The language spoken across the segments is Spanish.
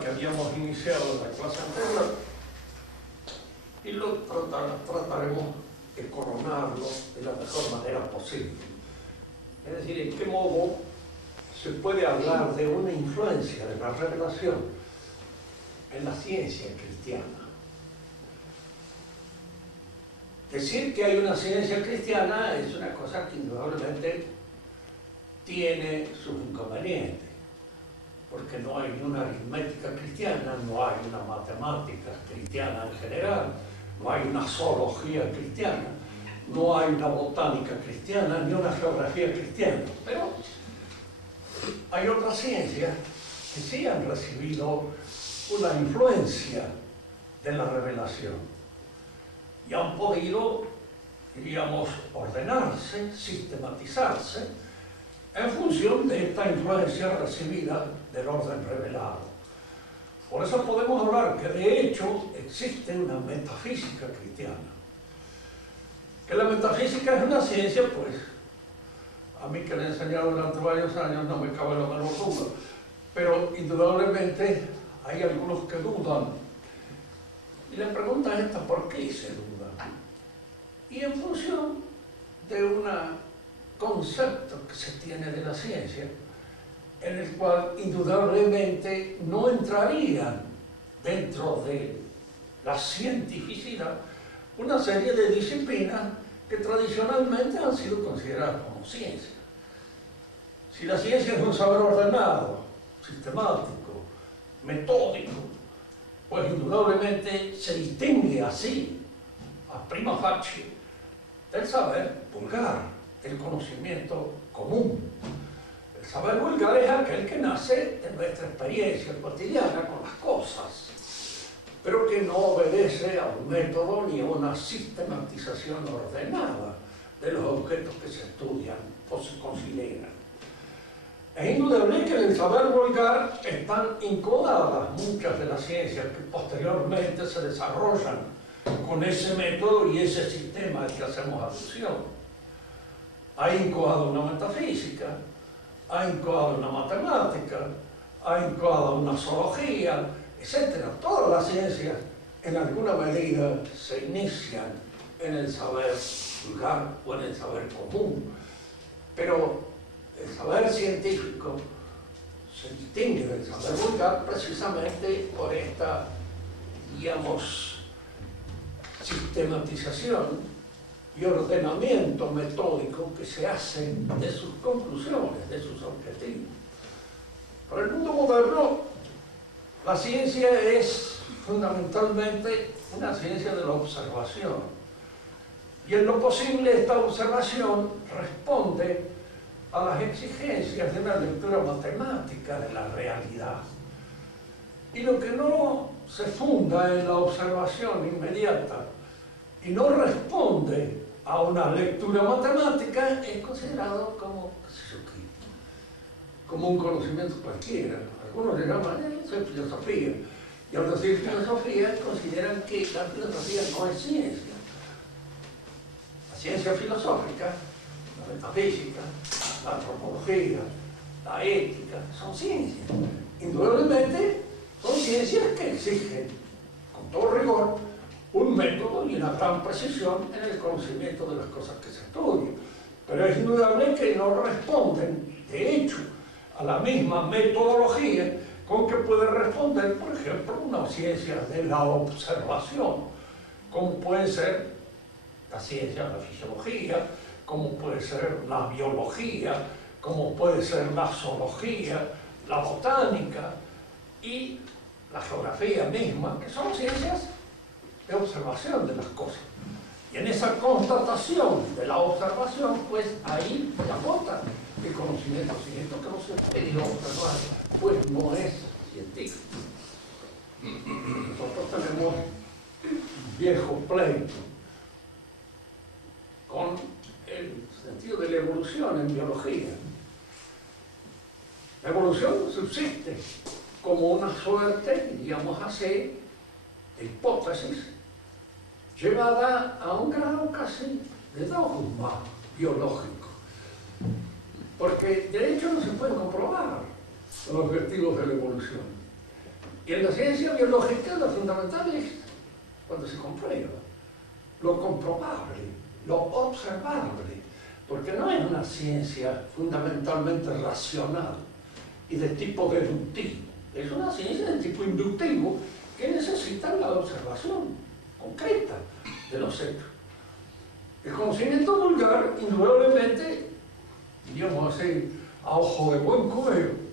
que habíamos iniciado en la clase anterior y lo trataremos de coronarlo de la mejor manera posible. Es decir, en qué modo se puede hablar de una influencia de la revelación en la ciencia cristiana. Decir que hay una ciencia cristiana es una cosa que indudablemente tiene sus inconvenientes, porque no hay una aritmética cristiana, no hay una matemática cristiana en general, no hay una zoología cristiana, no hay una botánica cristiana, ni una geografía cristiana. Pero hay otras ciencias que sí han recibido una influencia de la revelación y han podido, diríamos, ordenarse, sistematizarse en función de esta influencia recibida del orden revelado. Por eso podemos hablar que de hecho existe una metafísica cristiana. Que la metafísica es una ciencia, pues, a mí que le he enseñado durante varios años no me cabe la menor duda, pero indudablemente hay algunos que dudan. Y la pregunta es esta: ¿por qué se duda? Y en función de un concepto que se tiene de la ciencia, en el cual indudablemente no entrarían dentro de la cientificidad una serie de disciplinas que tradicionalmente han sido consideradas como ciencia. Si la ciencia es un saber ordenado, sistemático, metódico, pues indudablemente se distingue así, a prima facie, del saber vulgar, el conocimiento común. El saber vulgar es aquel que nace de nuestra experiencia cotidiana con las cosas, pero que no obedece a un método ni a una sistematización ordenada de los objetos que se estudian o se consideran. Es indudable que en el saber vulgar están incodadas muchas de las ciencias que posteriormente se desarrollan con ese método y ese sistema al que hacemos alusión. Ha incoado una metafísica, ha incoado una matemática, ha incoado una zoología, etc. Todas las ciencias en alguna medida se inician en el saber vulgar o en el saber común, pero el saber científico se distingue del saber vulgar precisamente por esta, digamos, sistematización y ordenamiento metódico que se hace de sus conclusiones, de sus objetivos. Para el mundo moderno, la ciencia es fundamentalmente una ciencia de la observación. Y en lo posible esta observación responde a las exigencias de una lectura matemática de la realidad. Y lo que no se funda en la observación inmediata y no responde a una lectura matemática es considerado como, qué sé yo qué, como un conocimiento cualquiera. Algunos le llaman eso es filosofía. Y al decir filosofía consideran que la filosofía no es ciencia. La ciencia filosófica, la metafísica, la antropología, la ética, son ciencias. Indudablemente son ciencias que exigen, con todo rigor, un método y una gran precisión en el conocimiento de las cosas que se estudian. Pero es indudable que no responden, de hecho, a la misma metodología con que puede responder, por ejemplo, una ciencia de la observación, como puede ser la ciencia de la fisiología, como puede ser la biología, como puede ser la zoología, la botánica y la geografía misma, que son ciencias de observación de las cosas. Y en esa constatación de la observación, pues ahí se agota el conocimiento científico, que no se puede observar, pues no es científico. Nosotros tenemos un viejo pleito con el sentido de la evolución en biología. La evolución subsiste como una suerte, diríamos así, de hipótesis llevada a un grado casi de dogma biológico, porque de hecho no se pueden comprobar los objetivos de la evolución. Y en la ciencia biológica lo fundamental es cuando se comprueba, lo comprobable, lo observable, porque no es una ciencia fundamentalmente racional y de tipo deductivo, es una ciencia de tipo inductivo que necesita la observación concreta de los hechos. El conocimiento vulgar, indudablemente, diríamos así, a ojo de buen cubero,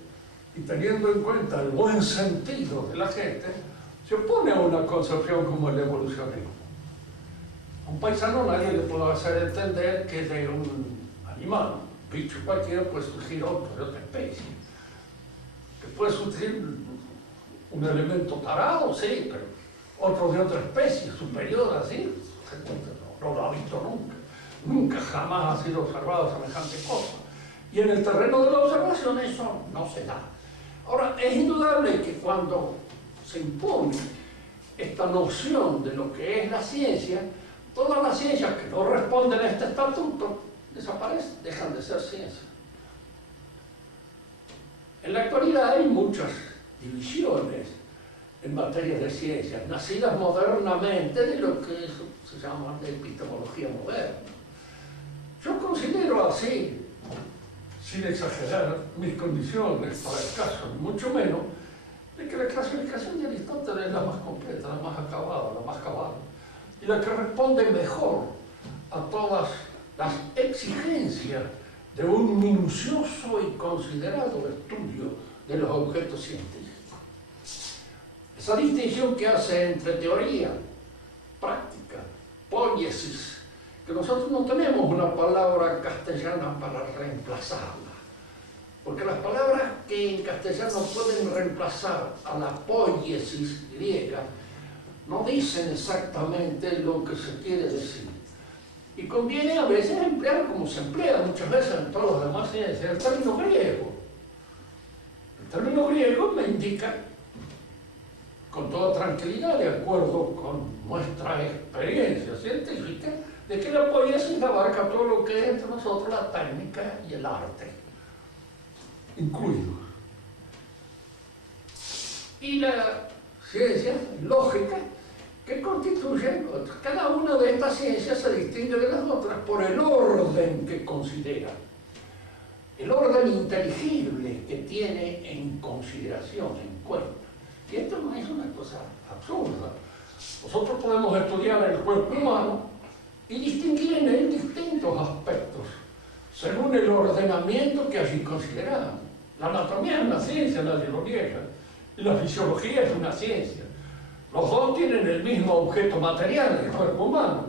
y teniendo en cuenta el buen sentido de la gente, se opone a una concepción como el evolucionismo. A un paisano nadie le puede hacer entender que de un animal, un bicho cualquiera, puede surgir otro de otra especie. Que puede surgir un elemento tarado, sí, pero otro de otra especie, superior, así, no lo ha visto nunca. Nunca jamás ha sido observado semejante cosa. Y en el terreno de la observación eso no se da. Ahora, es indudable que cuando se impone esta noción de lo que es la ciencia, todas las ciencias que no responden a este estatuto desaparecen, dejan de ser ciencia. En la actualidad hay muchas divisiones en materia de ciencias, nacidas modernamente de lo que se llama de epistemología moderna. Yo considero así, sin exagerar mis condiciones para el caso, ni mucho menos, de que la clasificación de Aristóteles es la más completa, la más acabada, la más cabal, y la que responde mejor a todas las exigencias de un minucioso y considerado estudio de los objetos científicos. Esa distinción que hace entre teoría, práctica, poiesis, que nosotros no tenemos una palabra castellana para reemplazarla, porque las palabras que en castellano pueden reemplazar a la poiesis griega no dicen exactamente lo que se quiere decir. Y conviene a veces emplear, como se emplea muchas veces en todas las demás ciencias, el término griego. El término griego me indica, con toda tranquilidad, de acuerdo con nuestra experiencia científica, de que la poiesis abarca todo lo que es entre nosotros la técnica y el arte, incluidos. Y la ciencia lógica, que constituyen, cada una de estas ciencias se distingue de las otras por el orden que considera, el orden inteligible que tiene en consideración, en cuenta. Y esto no es una cosa absurda. Nosotros podemos estudiar el cuerpo humano y distinguir en él distintos aspectos, según el ordenamiento que allí consideramos. La anatomía es una ciencia, nadie lo niega, y la fisiología es una ciencia. Los dos tienen el mismo objeto material, el cuerpo humano,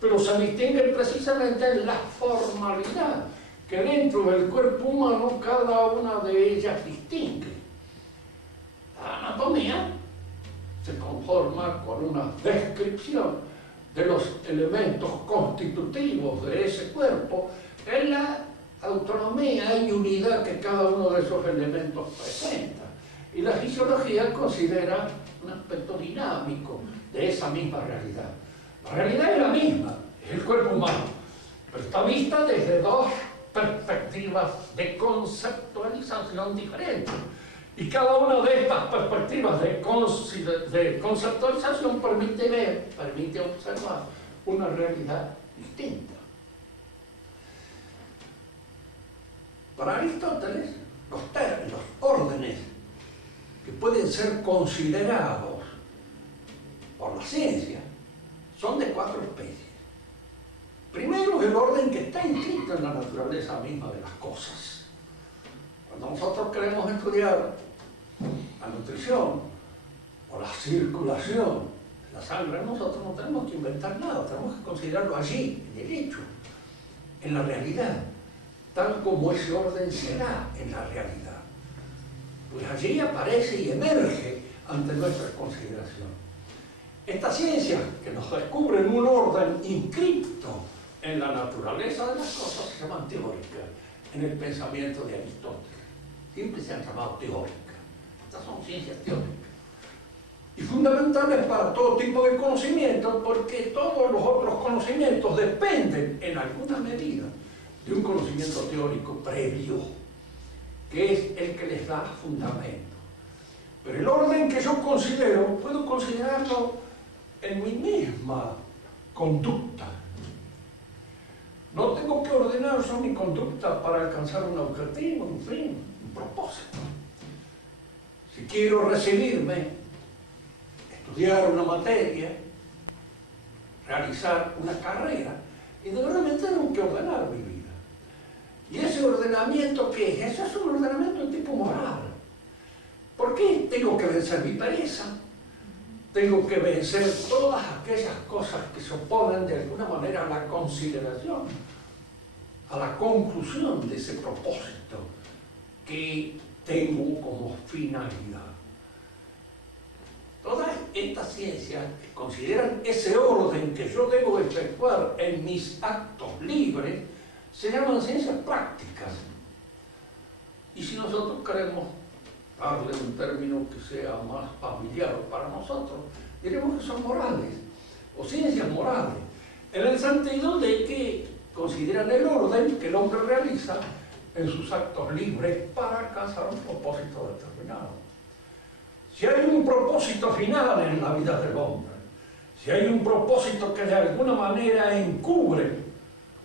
pero se distinguen precisamente en la formalidad que dentro del cuerpo humano cada una de ellas distingue. La anatomía se conforma con una descripción de los elementos constitutivos de ese cuerpo en la autonomía y unidad que cada uno de esos elementos presenta. Y la fisiología considera un aspecto dinámico de esa misma realidad. La realidad es la misma, es el cuerpo humano, pero está vista desde dos perspectivas de conceptualización diferentes. Y cada una de estas perspectivas de conceptualización permite ver, permite observar una realidad distinta. Para Aristóteles, los órdenes que pueden ser considerados por la ciencia son de 4 especies. Primero, el orden que está inscrito en la naturaleza misma de las cosas. Cuando nosotros queremos estudiar la nutrición o la circulación de la sangre, nosotros no tenemos que inventar nada, tenemos que considerarlo allí, en el hecho, en la realidad, tal como ese orden se da en la realidad. Pues allí aparece y emerge ante nuestra consideración. Esta ciencia que nos descubre un orden inscripto en la naturaleza de las cosas se llama teórica en el pensamiento de Aristóteles. Siempre se han llamado teóricas. Estas son ciencias teóricas. Y fundamentales para todo tipo de conocimiento, porque todos los otros conocimientos dependen en alguna medida de un conocimiento teórico previo, que es el que les da fundamento. Pero el orden que yo considero, puedo considerarlo en mi misma conducta. No tengo que ordenar yo mi conducta para alcanzar un objetivo, un fin, un propósito. Si quiero recibirme, estudiar una materia, realizar una carrera, indudablemente tengo que ordenar mi vida. Y ese ordenamiento, ¿qué es? Eso es un ordenamiento de tipo moral. ¿Por qué tengo que vencer mi pereza? Tengo que vencer todas aquellas cosas que se oponen de alguna manera a la consideración, a la conclusión de ese propósito que tengo como finalidad. Todas estas ciencias que consideran ese orden que yo debo efectuar en mis actos libres se llaman ciencias prácticas. Y si nosotros queremos darle un término que sea más familiar para nosotros, diremos que son morales, o ciencias morales, en el sentido de que consideran el orden que el hombre realiza en sus actos libres para alcanzar un propósito determinado. Si hay un propósito final en la vida del hombre, si hay un propósito que de alguna manera encubre,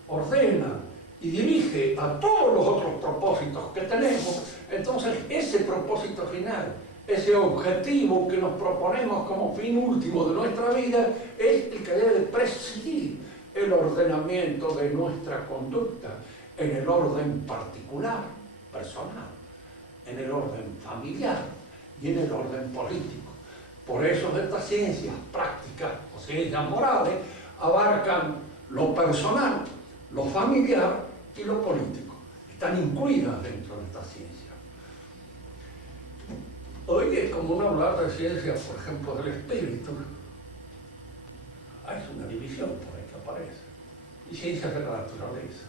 ordena y dirige a todos los otros propósitos que tenemos, entonces ese propósito final, ese objetivo que nos proponemos como fin último de nuestra vida, es el que debe presidir el ordenamiento de nuestra conducta en el orden particular, personal, en el orden familiar y en el orden político. Por eso estas ciencias prácticas o ciencias morales abarcan lo personal, lo familiar y lo político. Están incluidas dentro de esta ciencia. Hoy es común hablar de ciencias, por ejemplo, del espíritu. Hay una división por ahí que aparece. Y ciencias de la naturaleza.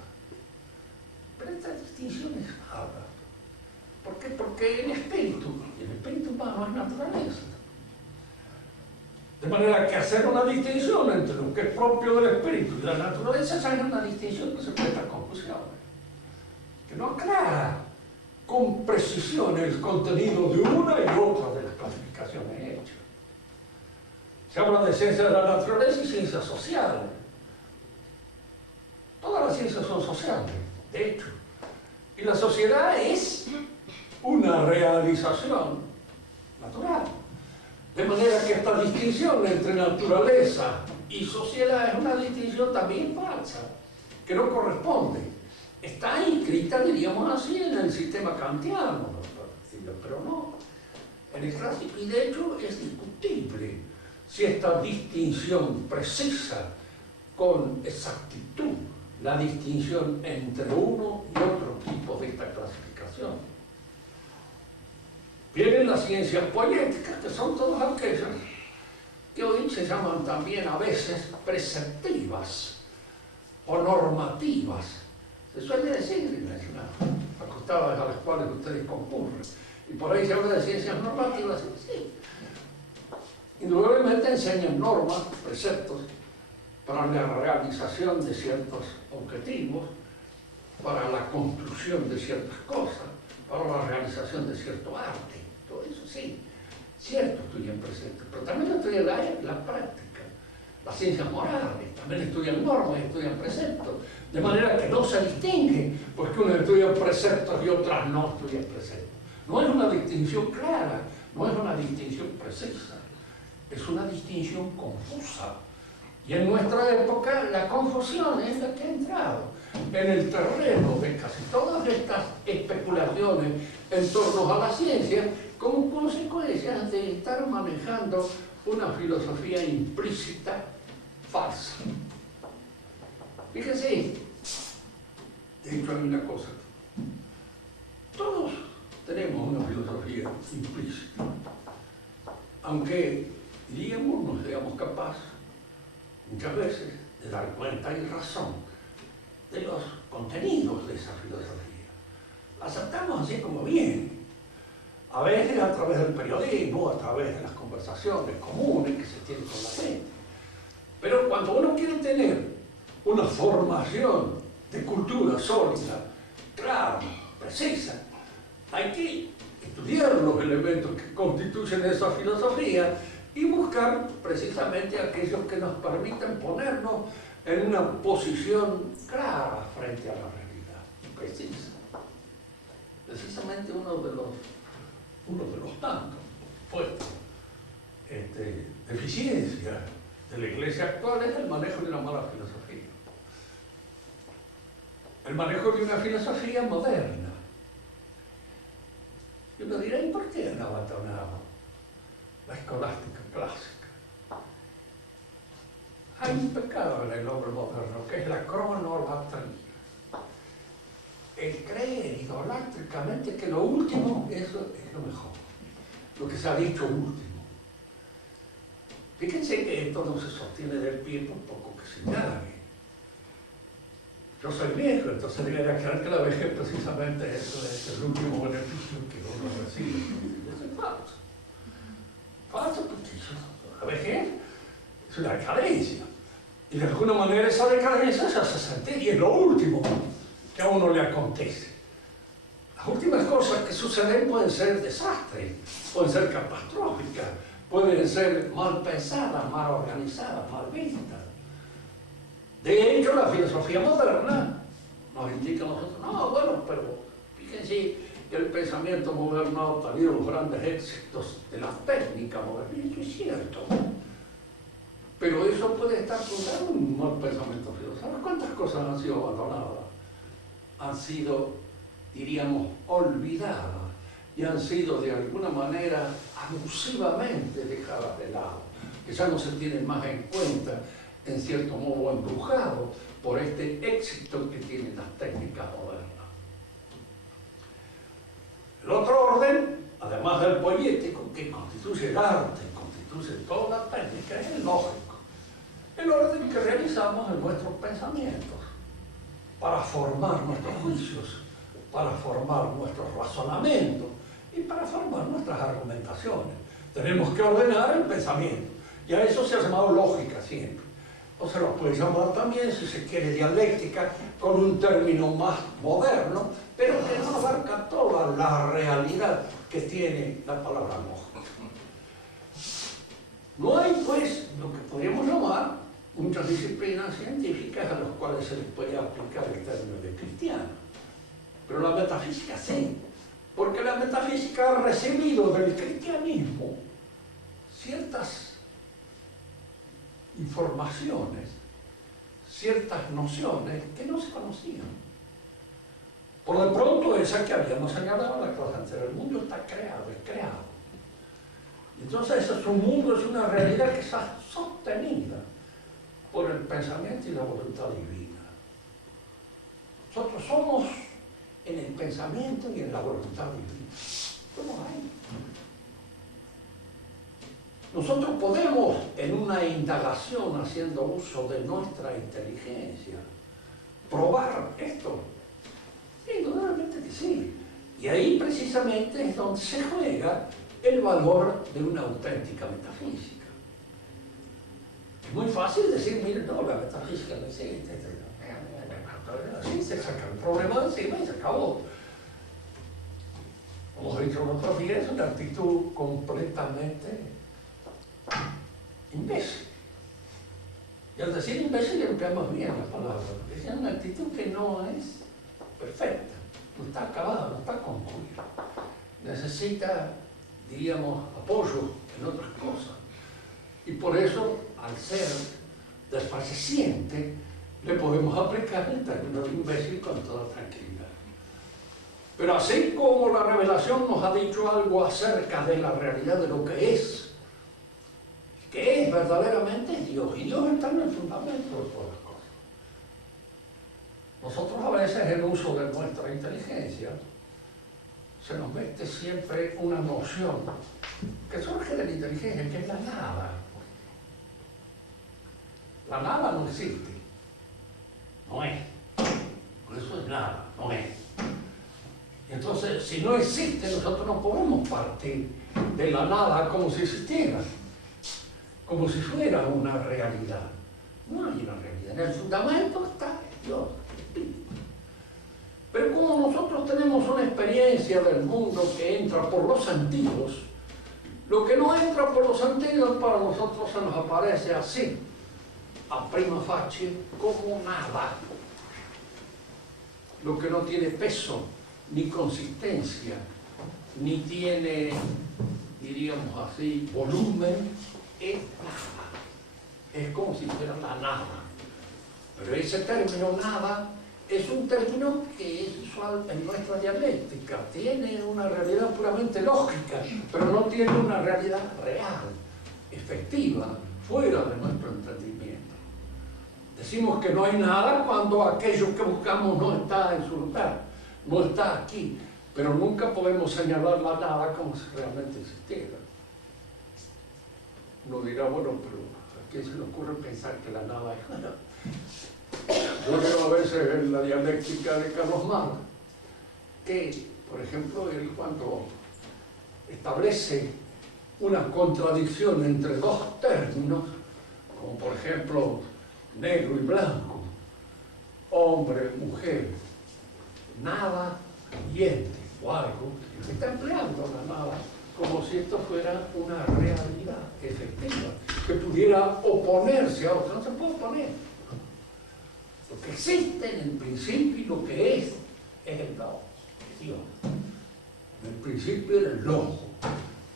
Pero esta distinción es vaga. ¿Por qué? Porque el espíritu humano es naturaleza. De manera que hacer una distinción entre lo que es propio del espíritu y la naturaleza, esa es una distinción que se presta a confusiones, que no aclara con precisión el contenido de una y otra de las clasificaciones hechas. Se habla de ciencia de la naturaleza y ciencias sociales. Todas las ciencias son sociales, de hecho. Y la sociedad es una realización natural. De manera que esta distinción entre naturaleza y sociedad es una distinción también falsa, que no corresponde. Está inscrita, diríamos así, en el sistema kantiano, pero no en el clásico. Y de hecho es discutible si esta distinción precisa con exactitud la distinción entre uno y otro tipo de esta clasificación. Vienen las ciencias poéticas, que son todas aquellas que hoy se llaman también a veces preceptivas o normativas. Se suele decir en las facultades a las cuales ustedes concurren. Y por ahí se habla de ciencias normativas. Sí. Indudablemente enseñan normas, preceptos, para la realización de ciertos objetivos, para la construcción de ciertas cosas, para la realización de cierto arte. Todo eso sí, cierto, estudian preceptos, pero también estudian la práctica, las ciencias morales, también estudian normas, estudian preceptos, de manera que no se distingue, porque unos estudian preceptos y otras no estudian preceptos. No es una distinción clara, no es una distinción precisa, es una distinción confusa. Y en nuestra época la confusión es la que ha entrado en el terreno de casi todas estas especulaciones en torno a la ciencia como consecuencia de estar manejando una filosofía implícita falsa. Fíjense, de hecho hay una cosa, todos tenemos una filosofía implícita, aunque diríamos no seamos capaces muchas veces de dar cuenta y razón de los contenidos de esa filosofía. La aceptamos así como viene, a veces a través del periodismo, a través de las conversaciones comunes que se tienen con la gente. Pero cuando uno quiere tener una formación de cultura sólida, clara, precisa, hay que estudiar los elementos que constituyen esa filosofía y buscar precisamente aquellos que nos permiten ponernos en una posición clara frente a la realidad, precisa. Precisamente uno de los tantos deficiencias de la Iglesia actual es el manejo de una mala filosofía. El manejo de una filosofía moderna. Y uno dirá, ¿y por qué han abandonado la escolástica clásica? Hay un pecado en el hombre moderno, que es la cronolatría. El creer idolátricamente que lo último, eso es lo mejor. Lo que se ha dicho último. Fíjense que esto no se sostiene del pie por poco que se llame. Yo soy viejo, entonces debería creer que la vejez precisamente eso es el último beneficio que uno recibe. Eso es falso. Falso porque la vejez es una decadencia. Y de alguna manera esa decadencia se hace sentir y es lo último que a uno le acontece. Las últimas cosas que suceden pueden ser desastres, pueden ser catastróficas, pueden ser mal pensadas, mal organizadas, mal vistas. De hecho, la filosofía moderna nos indica a nosotros, no, bueno, pero fíjense que el pensamiento moderno ha tenido los grandes éxitos de la técnica moderna, y eso es cierto. Pero eso puede estar con un mal pensamiento filosófico. ¿Sabes cuántas cosas han sido abandonadas? Han sido, diríamos, olvidadas y han sido de alguna manera abusivamente dejadas de lado, que ya no se tienen más en cuenta, en cierto modo embrujado por este éxito que tienen las técnicas modernas. El otro orden, además del poético, que constituye el arte, constituye toda la técnica, es el lógico. El orden que realizamos en nuestros pensamientos para formar nuestros juicios, para formar nuestros razonamientos y para formar nuestras argumentaciones. Tenemos que ordenar el pensamiento y a eso se ha llamado lógica siempre. O se lo puede llamar también, si se quiere, dialéctica, con un término más moderno, pero que no abarca toda la realidad que tiene la palabra lógica. No hay, pues, lo que podríamos llamar muchas disciplinas científicas a las cuales se les puede aplicar el término de cristiano. Pero la metafísica sí, porque la metafísica ha recibido del cristianismo ciertas informaciones, ciertas nociones que no se conocían. Por de pronto, esa que habíamos señalado en la clase anterior, el mundo está creado, es creado. Entonces, ese es un mundo, es una realidad que está sostenida por el pensamiento y la voluntad divina. Nosotros somos en el pensamiento y en la voluntad divina. Somos ahí. Nosotros podemos, en una indagación haciendo uso de nuestra inteligencia, probar esto. Indudablemente que sí. Y ahí precisamente es donde se juega el valor de una auténtica metafísica. Es muy fácil decir, mire, no, la metafísica no existe. Así se saca el problema de encima y se acabó. Como he dicho en otros días, es una actitud completamente imbécil. Y al decir imbécil empleamos bien la palabra, porque es una actitud que no es perfecta, no está acabada, no está concluida. Necesita, diríamos, apoyo en otras cosas. Y por eso, al ser desfalleciente, le podemos aplicar el término de imbécil con toda tranquilidad. Pero así como la revelación nos ha dicho algo acerca de la realidad de lo que es verdaderamente Dios, y Dios está en el fundamento de todas las cosas. Nosotros a veces, en uso de nuestra inteligencia, se nos mete siempre una noción que surge de la inteligencia, que es la nada. La nada no existe, no es. Por eso es nada, no es. Y entonces, si no existe, nosotros no podemos partir de la nada como si existiera, como si fuera una realidad. No hay una realidad. En el fundamento está Dios, el Espíritu. Pero como cuando nosotros tenemos una experiencia del mundo que entra por los sentidos, lo que no entra por los sentidos para nosotros se nos aparece así, a prima facie, como nada. Lo que no tiene peso, ni consistencia, ni tiene, diríamos así, volumen, es nada. Es como si fuera la nada. Pero ese término nada es un término que es usual en nuestra dialéctica. Tiene una realidad puramente lógica, pero no tiene una realidad real, efectiva, fuera de nuestro entendimiento. Decimos que no hay nada cuando aquello que buscamos no está en su lugar, no está aquí, pero nunca podemos señalar la nada como si realmente existiera. Uno dirá, bueno, pero ¿a quién se le ocurre pensar que la nada es nada? Yo leo a veces en la dialéctica de Carlos Marx que, por ejemplo, él cuando establece una contradicción entre dos términos, como por ejemplo negro y blanco, hombre, mujer, nada y ente, o algo, está empleando la nada como si esto fuera una realidad efectiva, que pudiera oponerse a otra. No se puede oponer. Lo que existe en el principio y lo que es el logo, Dios. En el principio era el logo,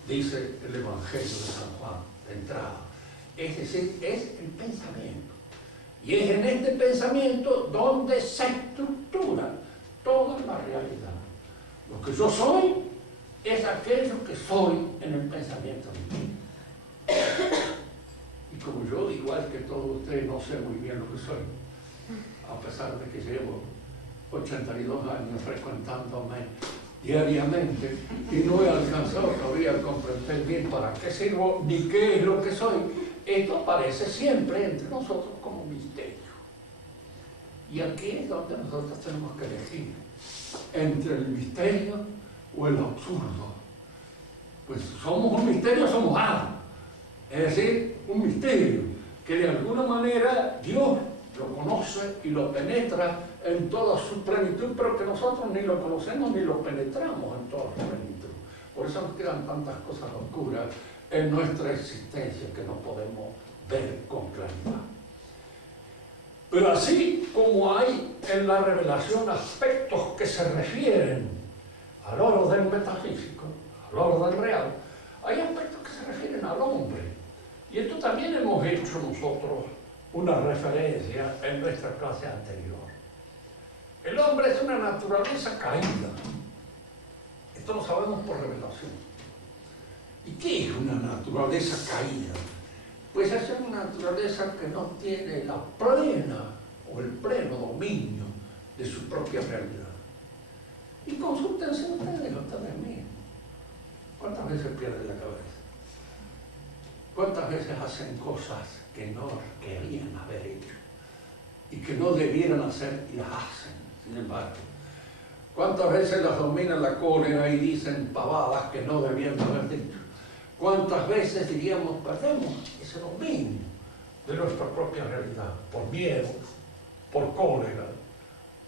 dice el Evangelio de San Juan, de entrada. Es decir, es el pensamiento. Y es en este pensamiento donde se estructura toda la realidad. Lo que yo soy es aquello que soy en el pensamiento divino. Y como yo, igual que todos ustedes, no sé muy bien lo que soy, a pesar de que llevo 82 años frecuentándome diariamente y no he alcanzado todavía a comprender bien para qué sirvo ni qué es lo que soy, esto aparece siempre entre nosotros como misterio. Y aquí es donde nosotros tenemos que elegir entre el misterio o el absurdo. Pues somos un misterio, somos algo. Es decir, un misterio que de alguna manera Dios lo conoce y lo penetra en toda su plenitud, pero que nosotros ni lo conocemos ni lo penetramos en toda su plenitud. Por eso nos quedan tantas cosas oscuras en nuestra existencia que no podemos ver con claridad. Pero así como hay en la revelación aspectos que se refieren al orden metafísico, al orden real, hay aspectos que se refieren al hombre. Y esto también hemos hecho nosotros una referencia en nuestra clase anterior. El hombre es una naturaleza caída. Esto lo sabemos por revelación. ¿Y qué es una naturaleza caída? Pues es una naturaleza que no tiene la plena o el pleno dominio de su propia realidad. Y consúltense ustedes mismos. ¿Cuántas veces pierden la cabeza? ¿Cuántas veces hacen cosas que no querían haber hecho y que no debieran hacer y las hacen, sin embargo? ¿Cuántas veces las domina la cólera y dicen pavadas que no debían haber dicho? ¿Cuántas veces, diríamos, perdemos ese dominio de nuestra propia realidad? Por miedo, por cólera,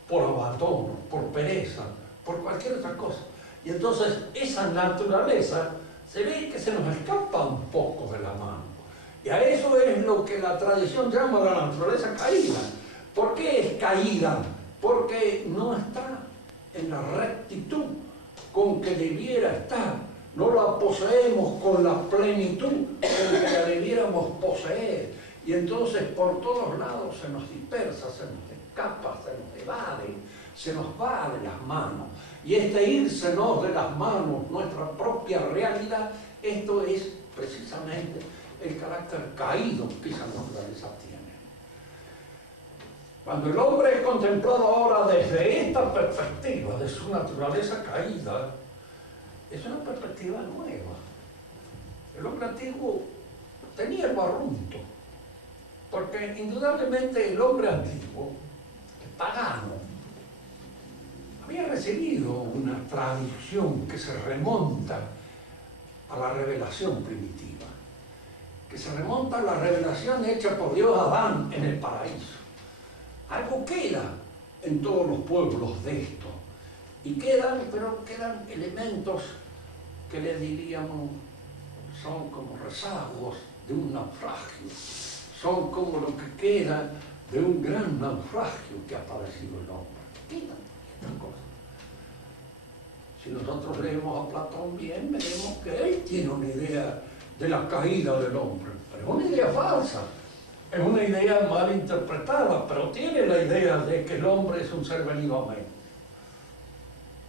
por abandono, por pereza, por cualquier otra cosa. Y entonces esa naturaleza se ve que se nos escapa un poco de la mano. Y a eso es lo que la tradición llama la naturaleza caída. ¿Por qué es caída? Porque no está en la rectitud con que debiera estar. No la poseemos con la plenitud con que la debiéramos poseer. Y entonces por todos lados se nos dispersa, se nos escapa, se nos evade, se nos va de las manos. Y este írsenos de las manos, nuestra propia realidad, esto es precisamente el carácter caído que esa naturaleza tiene. Cuando el hombre es contemplado ahora desde esta perspectiva de su naturaleza caída, es una perspectiva nueva. El hombre antiguo tenía el barrunto, porque indudablemente el hombre antiguo, el pagano, había recibido una tradición que se remonta a la revelación primitiva, que se remonta a la revelación hecha por Dios a Adán en el paraíso. Algo queda en todos los pueblos de esto, Y quedan elementos que le diríamos son como rezagos de un naufragio, son como lo que queda de un gran naufragio que ha padecido el hombre. Quedan estas cosas. Si nosotros leemos a Platón bien, veremos que él tiene una idea de la caída del hombre, pero es una idea falsa, es una idea mal interpretada, pero tiene la idea de que el hombre es un ser venido a menos.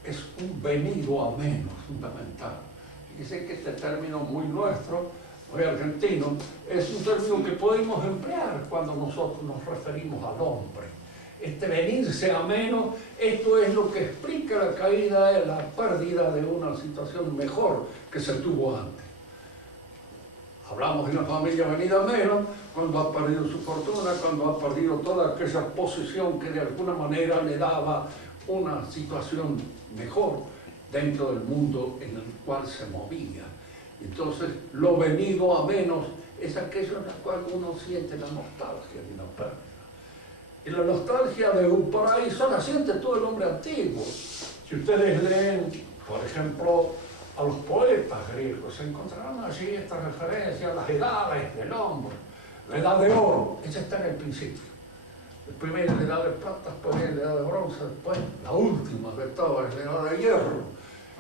Es un venido a menos, fundamental. Fíjese que este término muy nuestro, muy argentino, es un término que podemos emplear cuando nosotros nos referimos al hombre. Este venirse a menos, esto es lo que explica la caída, la pérdida de una situación mejor que se tuvo antes. Hablamos de una familia venida a menos cuando ha perdido su fortuna, cuando ha perdido toda aquella posición que de alguna manera le daba una situación mejor dentro del mundo en el cual se movía. Entonces, lo venido a menos es aquello en el cual uno siente la nostalgia de una pérdida. Y la nostalgia de un paraíso la siente todo el hombre antiguo. Si ustedes leen, por ejemplo, a los poetas griegos, se encontrarán allí esta referencia a las edades del hombre. La edad de oro, esa está en el principio. Después viene la edad de plata, después viene la edad de bronce, después la última de todas, la edad de hierro,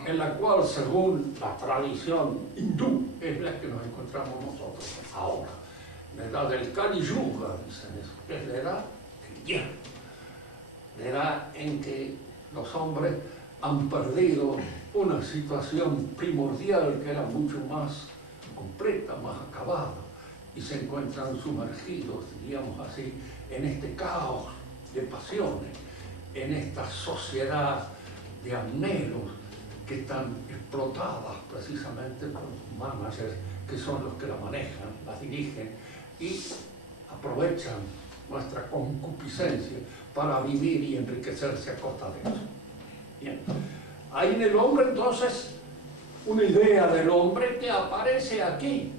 en la cual, según la tradición hindú, es la que nos encontramos nosotros ahora. La edad del Kali Yuga, dicen eso, que es la edad del hierro. La edad en que los hombres han perdido una situación primordial que era mucho más completa, más acabada, y se encuentran sumergidos, diríamos así, en este caos de pasiones, en esta sociedad de anhelos que están explotadas precisamente por los managers que son los que la manejan, la dirigen y aprovechan nuestra concupiscencia para vivir y enriquecerse a costa de eso. Bien. Hay en el hombre entonces una idea del hombre que aparece aquí,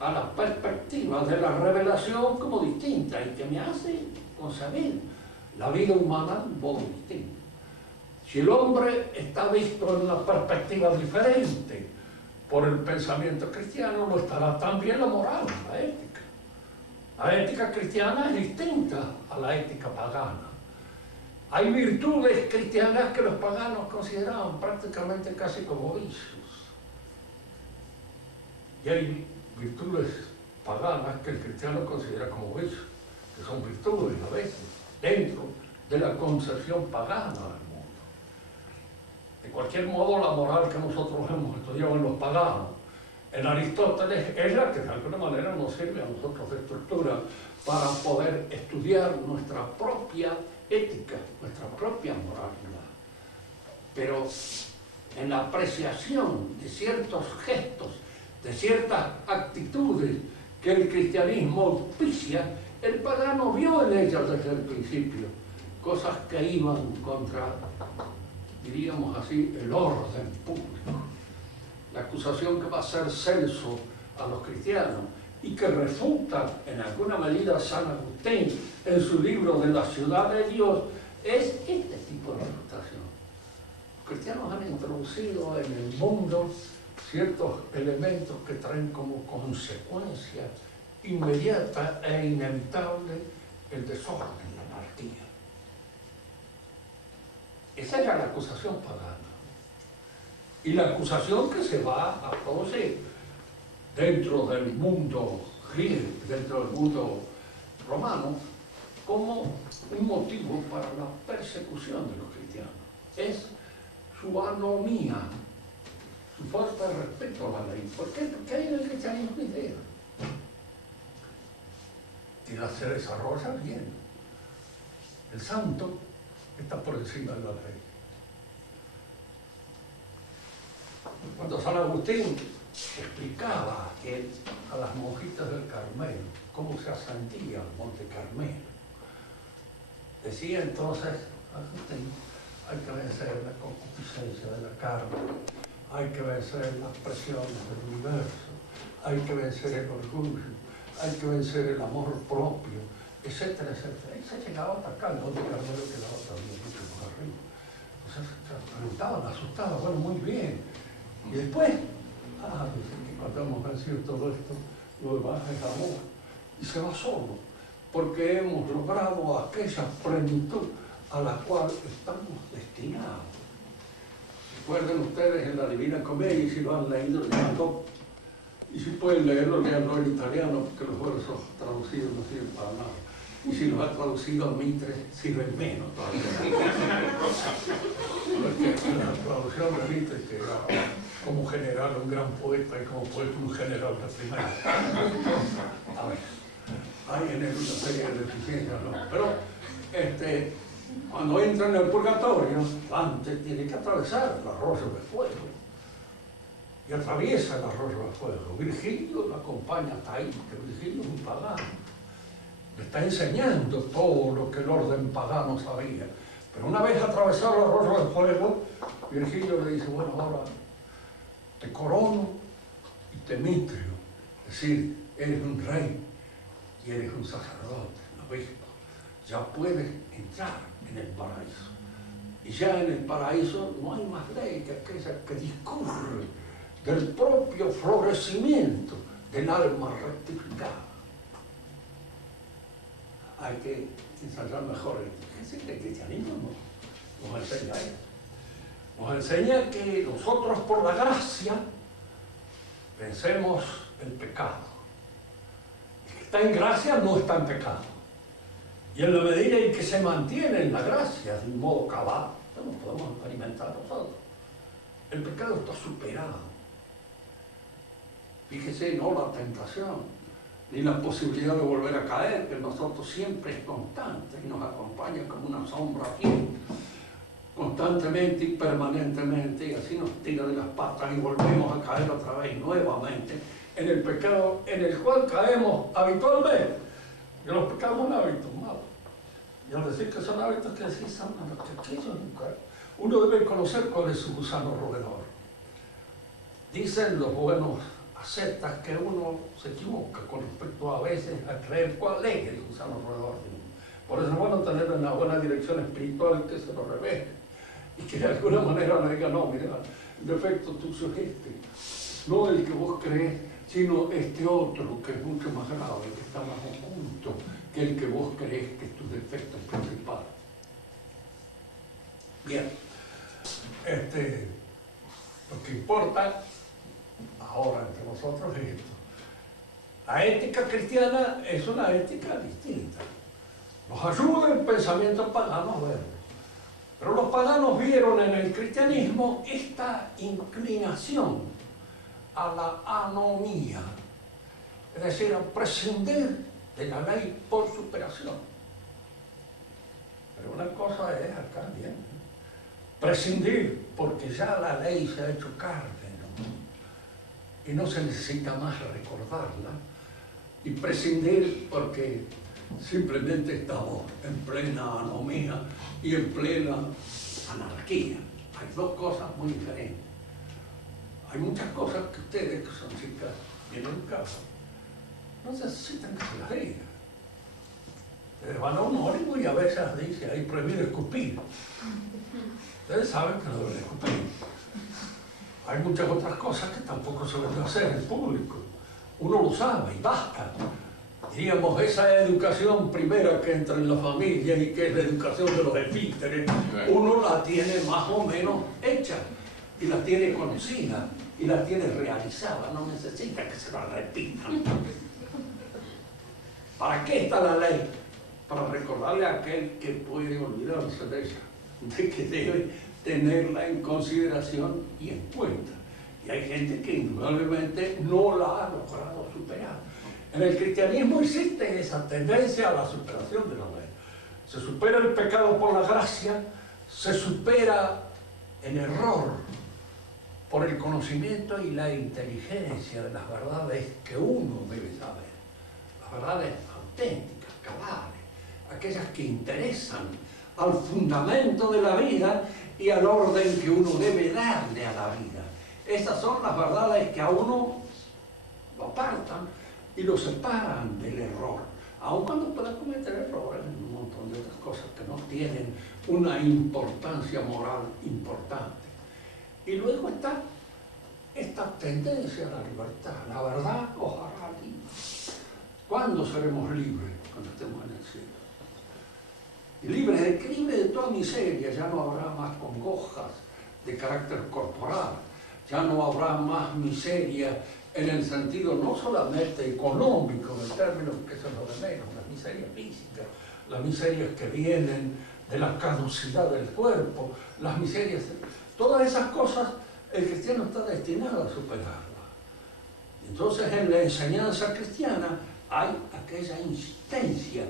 a la perspectiva de la revelación como distinta y que me hace concebir la vida humana de un modo distinto. Si el hombre está visto en una perspectiva diferente por el pensamiento cristiano, lo estará también la moral, la ética. La ética cristiana es distinta a la ética pagana. Hay virtudes cristianas que los paganos consideraban prácticamente casi como vicios. Y hay virtudes paganas que el cristiano considera como vicios, que son virtudes a veces, dentro de la concepción pagana del mundo. De cualquier modo, la moral que nosotros hemos estudiado en los paganos, en Aristóteles, es la que de alguna manera nos sirve a nosotros de estructura para poder estudiar nuestra propia ética, nuestra propia moralidad. Pero en la apreciación de ciertos gestos, de ciertas actitudes que el cristianismo auspicia, el pagano vio en ellas desde el principio cosas que iban contra, diríamos así, el orden público. La acusación que va a hacer Celso a los cristianos y que refuta en alguna medida San Agustín en su libro de la ciudad de Dios es este tipo de refutación. Los cristianos han introducido en el mundo ciertos elementos que traen como consecuencia inmediata e inevitable el desorden, la anarquía. Esa era la acusación pagana. Y la acusación que se va a producir dentro del mundo griego, dentro del mundo romano, como un motivo para la persecución de los cristianos. Es su anomía, su falta de respeto a la ley. ¿Por qué? Porque hay en el cristianismo una idea. Y la se desarrolla bien. El santo está por encima de la ley. Cuando San Agustín explicaba a las monjitas del Carmelo cómo se ascendía al Monte Carmelo, decía entonces, Agustín, hay que vencer la concupiscencia de la carne, hay que vencer las presiones del universo, hay que vencer el orgullo, hay que vencer el amor propio, etcétera, etcétera. Y se llegaba hasta acá, el Monte Carmelo quedaba también mucho más arriba. se preguntaban, asustaban, bueno, muy bien. Y después, dicen que cuando hemos vencido todo esto, lo demás es amor. Y se va solo, porque hemos logrado aquella plenitud a la cual estamos destinados. Recuerden ustedes en la Divina Comedia, y si lo han leído, leanlo. Y si pueden leerlo, leanlo en italiano, porque los versos traducidos no sirven para nada. Y si los ha traducido Mitre, sirven menos todavía. Porque la traducción de Mitre, que era como general un gran poeta y como poeta un general de primera. A ver, hay en él una serie de deficiencias, ¿no? Pero cuando entra en el purgatorio, Dante tiene que atravesar el arroyo de fuego. Y atraviesa el arroyo de fuego. Virgilio lo acompaña hasta ahí, que Virgilio es un pagano. Le está enseñando todo lo que el orden pagano sabía. Pero una vez atravesado el arroyo de fuego, Virgilio le dice, bueno, ahora te corono y te mitrio. Es decir, eres un rey y eres un sacerdote, un obispo. Ya puedes entrar en el paraíso. Y ya en el paraíso no hay más ley que aquella que discurre del propio florecimiento del alma rectificada. Hay que ensayar mejor. El cristianismo nos enseña eso. Nos enseña que nosotros por la gracia vencemos el pecado. El que está en gracia no está en pecado. Y en la medida en que se mantiene en la gracia de un modo cabal, no lo podemos experimentar nosotros. El pecado está superado. Fíjese, no la tentación, ni la posibilidad de volver a caer, que en nosotros siempre es constante y nos acompaña como una sombra fiel, constantemente y permanentemente, y así nos tira de las patas y volvemos a caer otra vez nuevamente en el pecado en el cual caemos habitualmente. Y los pecados son hábitos malos. Y al decir que son hábitos, que decir son malos, que aquellos nunca. Uno debe conocer cuál es su gusano roedor. Dicen los buenos ascetas que uno se equivoca con respecto a veces a creer cuál es el gusano roedor de uno. Por eso es bueno tener una buena dirección espiritual que se lo revele y que de alguna manera le diga, no, mira, el defecto tuyo es este, no el que vos crees, sino este otro que es mucho más grave, que está más oculto que el que vos crees que es tu defecto principal. Bien, lo que importa ahora entre nosotros es esto. La ética cristiana es una ética distinta. Nos ayuda el pensamiento pagano a verlo. Pero los paganos vieron en el cristianismo esta inclinación a la anomía, es decir, a prescindir de la ley por superación. Pero una cosa es acá bien, prescindir porque ya la ley se ha hecho carne, ¿no? Y no se necesita más recordarla, y prescindir porque simplemente estamos en plena anomía y en plena anarquía. Hay dos cosas muy diferentes. Hay muchas cosas que ustedes, que son chicas bien educadas, no necesitan que se las diga. Ustedes van a un ónibus y a veces dice, ahí prohibido escupir. Ustedes saben que no deben escupir. Hay muchas otras cosas que tampoco se deben hacer en público. Uno lo sabe y basta. Diríamos, esa educación primera que entra en la familia y que es la educación de los epíteres, uno la tiene más o menos hecha y la tiene conocida y la tiene realizada, no necesita que se la repitan. ¿Para qué está la ley? Para recordarle a aquel que puede olvidarse de ella, de que debe tenerla en consideración y en cuenta. Y hay gente que indudablemente no la ha logrado superar. En el cristianismo existe esa tendencia a la superación de la ley. Se supera el pecado por la gracia, se supera el error por el conocimiento y la inteligencia de las verdades que uno debe saber. Las verdades auténticas, cabales, aquellas que interesan al fundamento de la vida y al orden que uno debe darle a la vida. Esas son las verdades que a uno lo apartan y lo separan del error. aun cuando pueda cometer errores en un montón de otras cosas que no tienen una importancia moral importante. Y luego está esta tendencia a la libertad. La verdad os hará libres. ¿Cuándo seremos libres? Cuando estemos en el cielo. Y libres de qué? Libres de toda miseria. Ya no habrá más congojas de carácter corporal. Ya no habrá más miseria en el sentido no solamente económico, en términos que son lo de menos, las miserias físicas, las miserias que vienen de la caducidad del cuerpo, las miserias, todas esas cosas el cristiano está destinado a superarlas. Entonces en la enseñanza cristiana hay aquella insistencia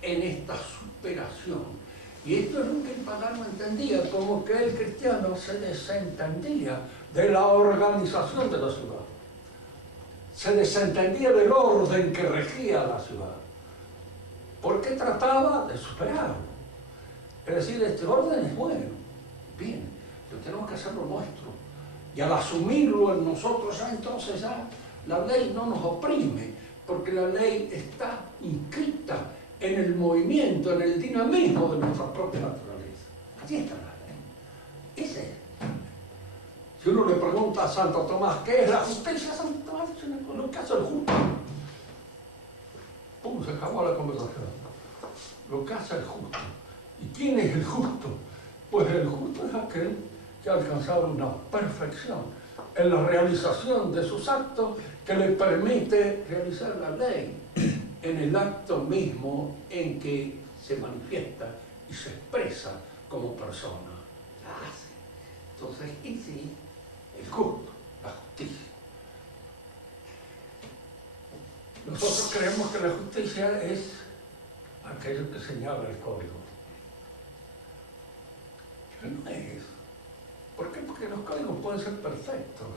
en esta superación. Y esto es lo que el pagano entendía, como que el cristiano se desentendía de la organización de la ciudad. Se desentendía del orden que regía la ciudad, porque trataba de superarlo. Es decir, este orden es bueno, bien, pero tenemos que hacerlo nuestro. Y al asumirlo en nosotros, entonces ya la ley no nos oprime, porque la ley está inscrita en el movimiento, en el dinamismo de nuestra propia naturaleza. Allí está la ley. Ese es. Si uno le pregunta a Santo Tomás, ¿qué es la justicia? Santo Tomás dice lo que hace el justo. ¡Pum! Se acabó la conversación. Lo que hace el justo. ¿Y quién es el justo? Pues el justo es aquel que ha alcanzado una perfección en la realización de sus actos que le permite realizar la ley en el acto mismo en que se manifiesta y se expresa como persona. La hace. Entonces, y sí, el justo, la justicia. Nosotros creemos que la justicia es aquello que señala el código. Pero no es eso. ¿Por qué? Porque los códigos pueden ser perfectos.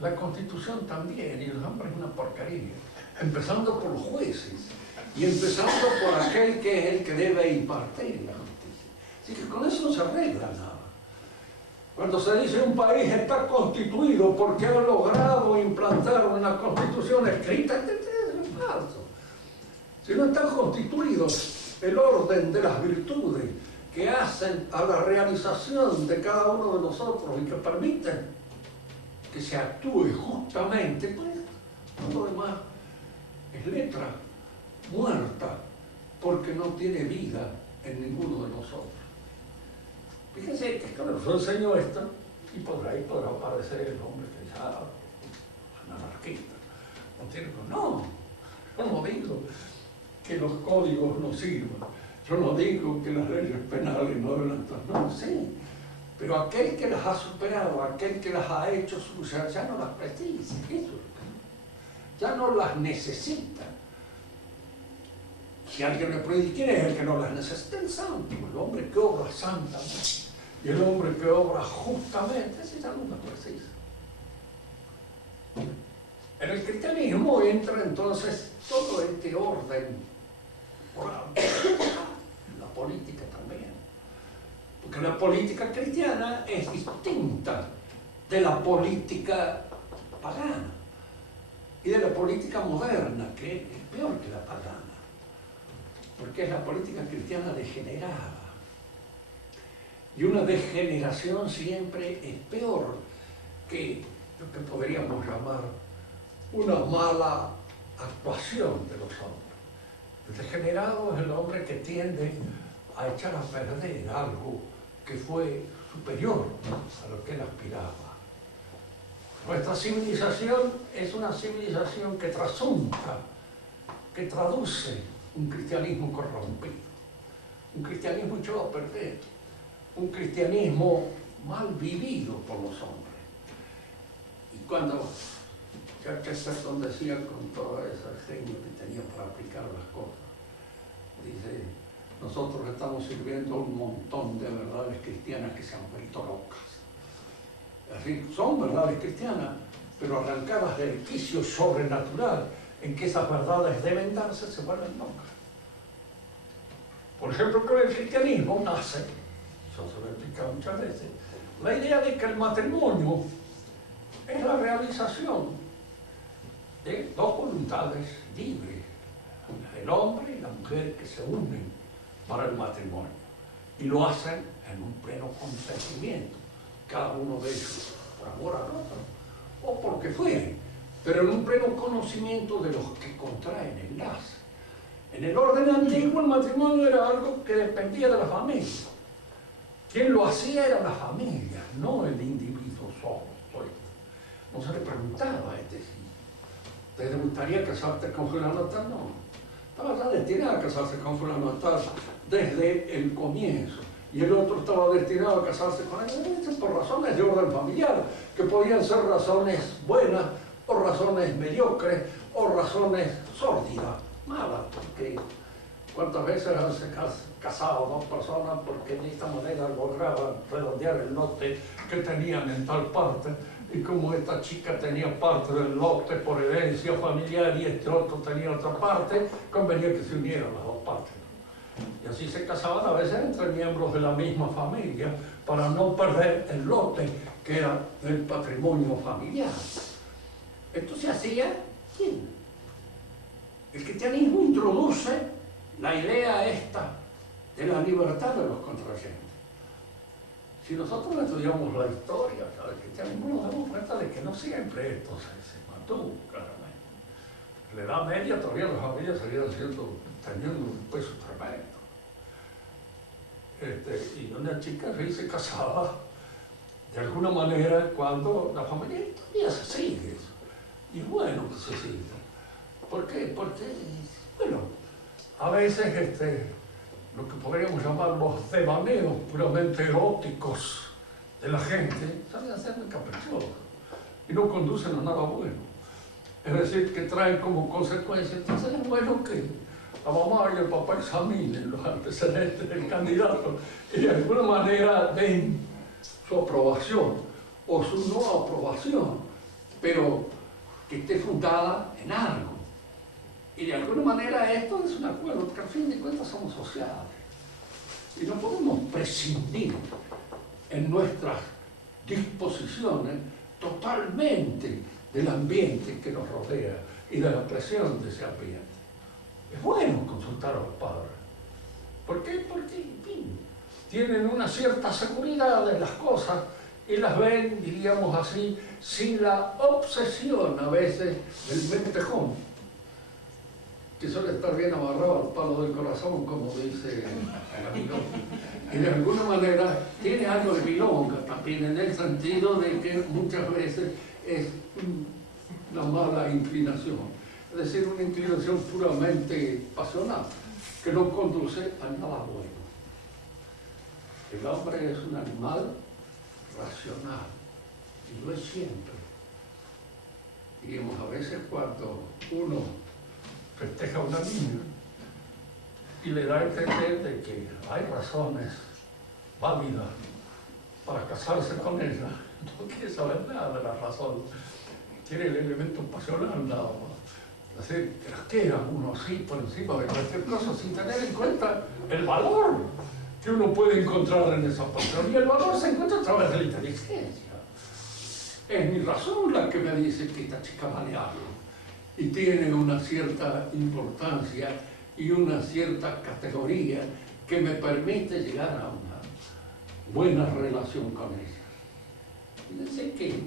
La Constitución también, y los hombres es una porquería. Empezando por los jueces, y empezando por aquel que es el que debe impartir la justicia. Así que con eso no se arregla nada. Cuando se dice un país está constituido porque ha logrado implantar una constitución escrita, es falso. Si no están constituidos el orden de las virtudes que hacen a la realización de cada uno de nosotros y que permiten que se actúe justamente, pues todo lo demás es letra muerta porque no tiene vida en ninguno de nosotros. Fíjense que cuando yo enseño esto, y podrá aparecer el hombre que dice, es un anarquista. No, yo no digo que los códigos no sirvan. Yo no digo que las leyes penales no deben estar. No, sí. Pero aquel que las ha superado, aquel que las ha hecho suyas, ya no las precisa. Eso ya no las necesita. Si alguien me puede, ¿quién es el que no las necesita? El santo, el hombre que obra santamente. Y el hombre que obra justamente, ese ya no las precisa. En el cristianismo entra entonces todo este orden moral, la política también. Porque la política cristiana es distinta de la política pagana y de la política moderna, que es peor que la pagana. Porque es la política cristiana degenerada. Y una degeneración siempre es peor que lo que podríamos llamar una mala actuación de los hombres. El degenerado es el hombre que tiende a echar a perder algo que fue superior a lo que él aspiraba. Nuestra civilización es una civilización que trasunta, que traduce un cristianismo corrompido, un cristianismo echado a perder, un cristianismo mal vivido por los hombres. Y cuando Chesterton decía con toda esa genio que tenía para aplicar las cosas, dice, nosotros estamos sirviendo un montón de verdades cristianas que se han vuelto locas. Es decir, son verdades cristianas, pero arrancadas del quicio sobrenatural en que esas verdades deben darse, se vuelven locas. Por ejemplo, que el cristianismo nace, eso se lo he explicado muchas veces, la idea de que el matrimonio es la realización de dos voluntades libres. el hombre y la mujer que se unen para el matrimonio. Y lo hacen en un pleno consentimiento, cada uno de ellos por amor al otro, o porque fuere, pero en un pleno conocimiento de los que contraen el lazo. En el orden antiguo el matrimonio era algo que dependía de la familia. Quien lo hacía era la familia, no el individuo solo. No se le preguntaba, si ¿te gustaría casarte con fulano tal? No. Estaba ya destinado a casarse con fulano tal desde el comienzo. Y el otro estaba destinado a casarse con él por razones de orden familiar, que podían ser razones buenas, o razones mediocres, o razones sórdidas, malas, porque cuántas veces se casado dos personas porque de esta manera lograban redondear el lote que tenían en tal parte, y como esta chica tenía parte del lote por herencia familiar y este otro tenía otra parte, convenía que se unieran las dos partes. Y así se casaban a veces entre miembros de la misma familia para no perder el lote que era del patrimonio familiar. Esto se hacía, ¿quién? El cristianismo introduce la idea esta de la libertad de los contrayentes. Si nosotros estudiamos la historia del cristianismo, nos damos cuenta de que no siempre esto se mantuvo claramente. En la Edad Media todavía las familias seguían teniendo un peso tremendo. Y una chica sí se casaba de alguna manera cuando la familia todavía se sigue eso. Y es bueno que se siga. ¿Por qué? Porque, bueno, a veces lo que podríamos llamar los devaneos puramente eróticos de la gente salen a ser muy caprichosos y no conducen a nada bueno. Es decir, que traen como consecuencia, entonces es bueno que la mamá y el papá examinen los antecedentes del candidato y de alguna manera den su aprobación o su no aprobación, pero que esté fundada en algo. Y de alguna manera esto es un acuerdo, porque al fin de cuentas somos sociales. Y no podemos prescindir en nuestras disposiciones totalmente del ambiente que nos rodea y de la presión de ese ambiente. Es bueno consultar a los padres. ¿Por qué? Porque, en fin, tienen una cierta seguridad de las cosas y las ven, diríamos así, sin la obsesión a veces del mentejón, que suele estar bien amarrado al palo del corazón, como dice la milonga. Y de alguna manera tiene algo de milonga también, en el sentido de que muchas veces es una mala inclinación, es decir, una inclinación puramente pasional, que no conduce a nada bueno. El hombre es un animal racional, y lo es siempre. Diríamos, a veces cuando uno festeja a una niña y le da a entender de que hay razones válidas para casarse con ella, no quiere saber nada de las razones, quiere el elemento pasional nada más. Es decir, que uno así por encima de cualquier cosa sin tener en cuenta el valor que uno puede encontrar en esa pasión, y el valor se encuentra a través de la inteligencia. Es mi razón la que me dice que esta chica vale algo y tiene una cierta importancia y una cierta categoría que me permite llegar a una buena relación con ella. Fíjense que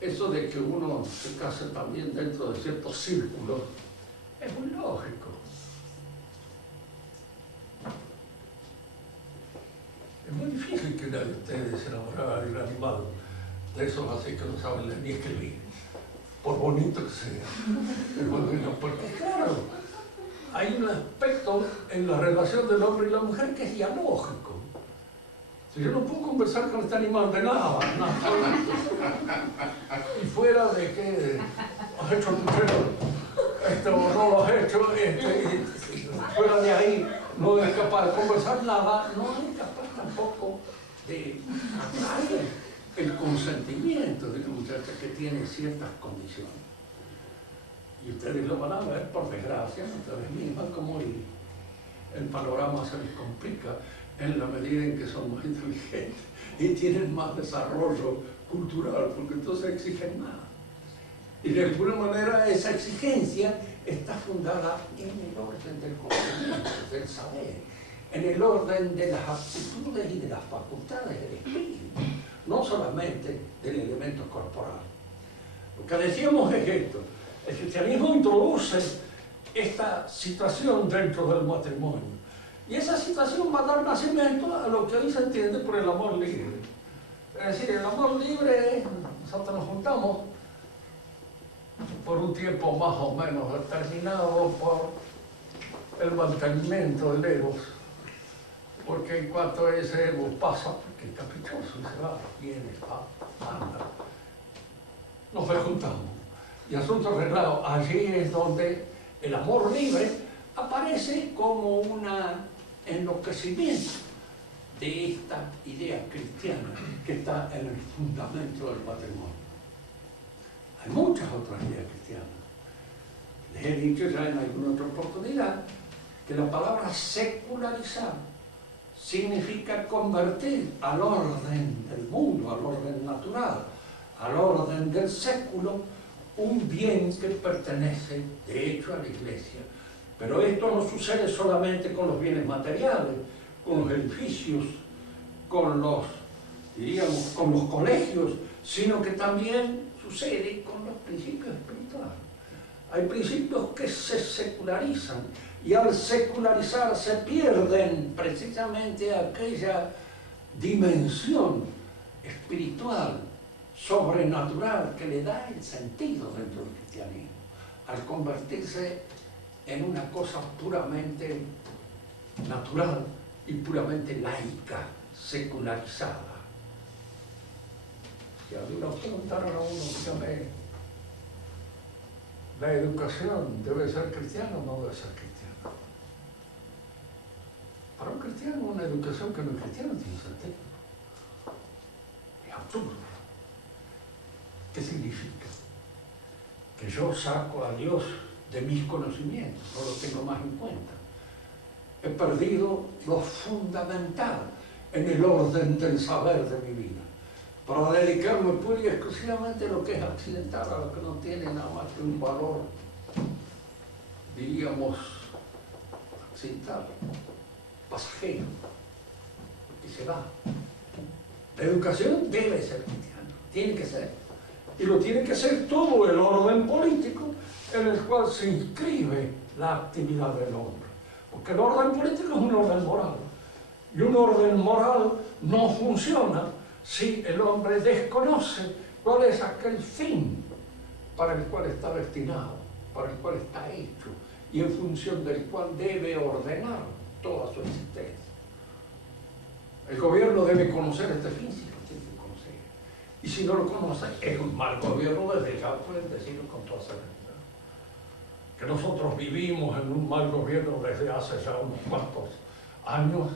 eso de que uno se case también dentro de ciertos círculos es muy lógico. Es muy difícil que nadie de ustedes se enamorara de un animal de esos así que no saben ni escribir, por bonito que sea. Porque claro, hay un aspecto en la relación del hombre y la mujer que es dialógico. Si yo no puedo conversar con este animal de nada, y fuera de que has hecho el puchero, o no lo has hecho, fuera de ahí no es capaz de conversar nada, no es capaz tampoco de atraer el consentimiento de una muchacha que tiene ciertas condiciones. Y ustedes lo van a ver, por desgracia, ustedes mismas, como el panorama se les complica en la medida en que son más inteligentes y tienen más desarrollo cultural, porque entonces exigen más. Y de alguna manera esa exigencia está fundada en el orden del conocimiento, del saber, en el orden de las aptitudes y de las facultades del espíritu, no solamente del elemento corporal. Lo que decíamos es esto: el cristianismo introduce esta situación dentro del matrimonio, y esa situación va a dar nacimiento a lo que hoy se entiende por el amor libre. Es decir, el amor libre, nosotros nos juntamos por un tiempo más o menos determinado por el mantenimiento del eros, porque en cuanto ese eros pasa, porque es caprichoso y se va, viene, va, anda, nos rejuntamos y asunto arreglado. Allí es donde el amor libre aparece como un enloquecimiento de esta idea cristiana que está en el fundamento del matrimonio. Hay muchas otras ideas cristianas. Les he dicho ya en alguna otra oportunidad que la palabra secularizar significa convertir al orden del mundo, al orden natural, al orden del século, un bien que pertenece de hecho a la Iglesia. Pero esto no sucede solamente con los bienes materiales, con los edificios, con los, diríamos, con los colegios, sino que también sucede con los principios espirituales. Hay principios que se secularizan, y al secularizar se pierden precisamente aquella dimensión espiritual, sobrenatural, que le da el sentido dentro del cristianismo, al convertirse en una cosa puramente natural y puramente laica, secularizada. Si alguna vez preguntaron a uno, dígame, ¿la educación debe ser cristiana o no debe ser cristiana? Para un cristiano, una educación que no es cristiana tiene sentido. Es absurdo. ¿Qué significa? Que yo saco a Dios de mis conocimientos, no lo tengo más en cuenta. He perdido lo fundamental en el orden del saber de mi vida, para dedicarme pura y exclusivamente a lo que es accidental, a lo que no tiene nada más que un valor, diríamos, accidental, pasajero, y se va. La educación debe ser cristiana, tiene que ser, y lo tiene que ser todo el orden político en el cual se inscribe la actividad del hombre. Porque el orden político es un orden moral, y un orden moral no funciona si el hombre desconoce cuál es aquel fin para el cual está destinado, para el cual está hecho, y en función del cual debe ordenar toda su existencia. El gobierno debe conocer este fin, si lo tiene que conocer. Y si no lo conoce, es un mal gobierno, desde ya pueden decirlo con toda seguridad. Que nosotros vivimos en un mal gobierno desde hace ya unos cuantos años,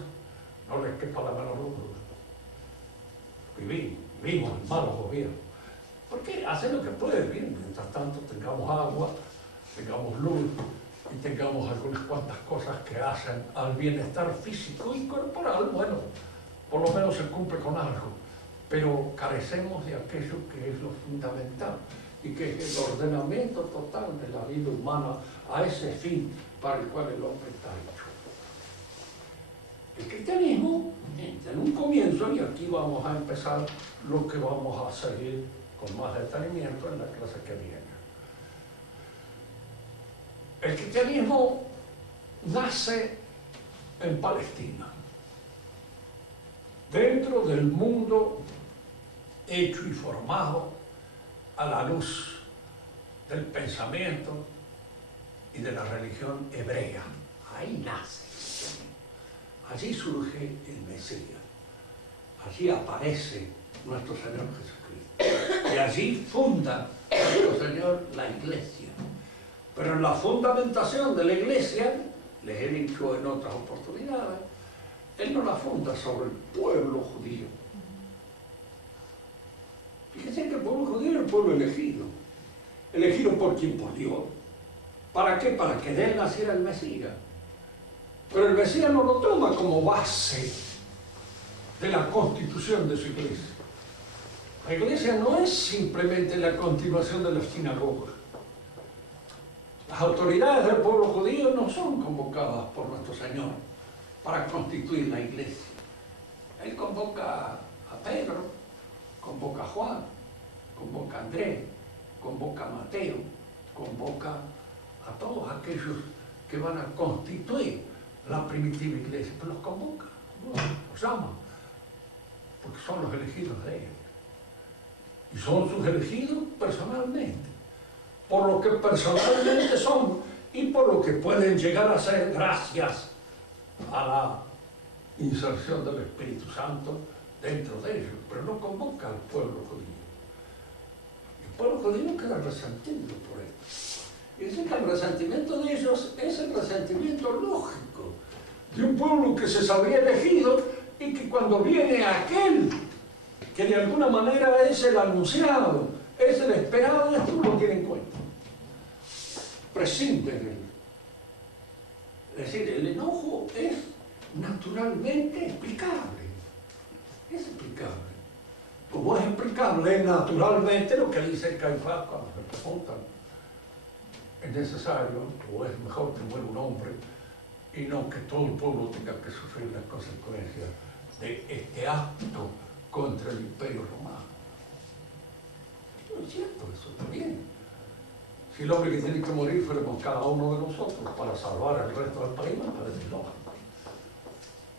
no les quepa la menor duda. Vivimos en malos gobiernos. Porque hacen lo que pueden, bien, mientras tanto tengamos agua, tengamos luz y tengamos algunas cuantas cosas que hacen al bienestar físico y corporal. Bueno, por lo menos se cumple con algo, pero carecemos de aquello que es lo fundamental y que es el ordenamiento total de la vida humana a ese fin para el cual el hombre está hecho. El cristianismo, en un comienzo, y aquí vamos a empezar lo que vamos a seguir con más detenimiento en la clase que viene. El cristianismo nace en Palestina, dentro del mundo hecho y formado a la luz del pensamiento y de la religión hebrea. Ahí nace. Allí surge el Mesías, allí aparece nuestro Señor Jesucristo, y allí funda nuestro Señor la Iglesia. Pero en la fundamentación de la Iglesia, les he dicho en otras oportunidades, Él no la funda sobre el pueblo judío. Fíjense que el pueblo judío es el pueblo elegido por quién, por Dios. ¿Para qué? Para que de él naciera el Mesías. Pero el Mesías no lo toma como base de la constitución de su iglesia. La iglesia no es simplemente la continuación de la sinagoga. Las autoridades del pueblo judío no son convocadas por nuestro Señor para constituir la iglesia. Él convoca a Pedro, convoca a Juan, convoca a Andrés, convoca a Mateo, convoca a todos aquellos que van a constituir la primitiva iglesia, pero los convoca, los llama, porque son los elegidos de él. Y son sus elegidos personalmente, por lo que personalmente son y por lo que pueden llegar a ser gracias a la inserción del Espíritu Santo dentro de ellos, pero no convoca al pueblo judío. El pueblo judío queda resentido por esto. Y dice que el resentimiento de ellos es el resentimiento lógico de un pueblo que se sabía elegido y que cuando viene aquel que de alguna manera es el anunciado, es el esperado, esto no lo tiene en cuenta. Prescinden de él. Es decir, el enojo es naturalmente explicable. Es explicable. Como es explicable naturalmente lo que dice Caifás cuando se preguntan: ¿es necesario o es mejor que muera un hombre y no que todo el pueblo tenga que sufrir las consecuencias de este acto contra el Imperio Romano? No es cierto, eso está bien. Si el hombre que tiene que morir fuéramos cada uno de nosotros para salvar al resto del país, me parece lógico.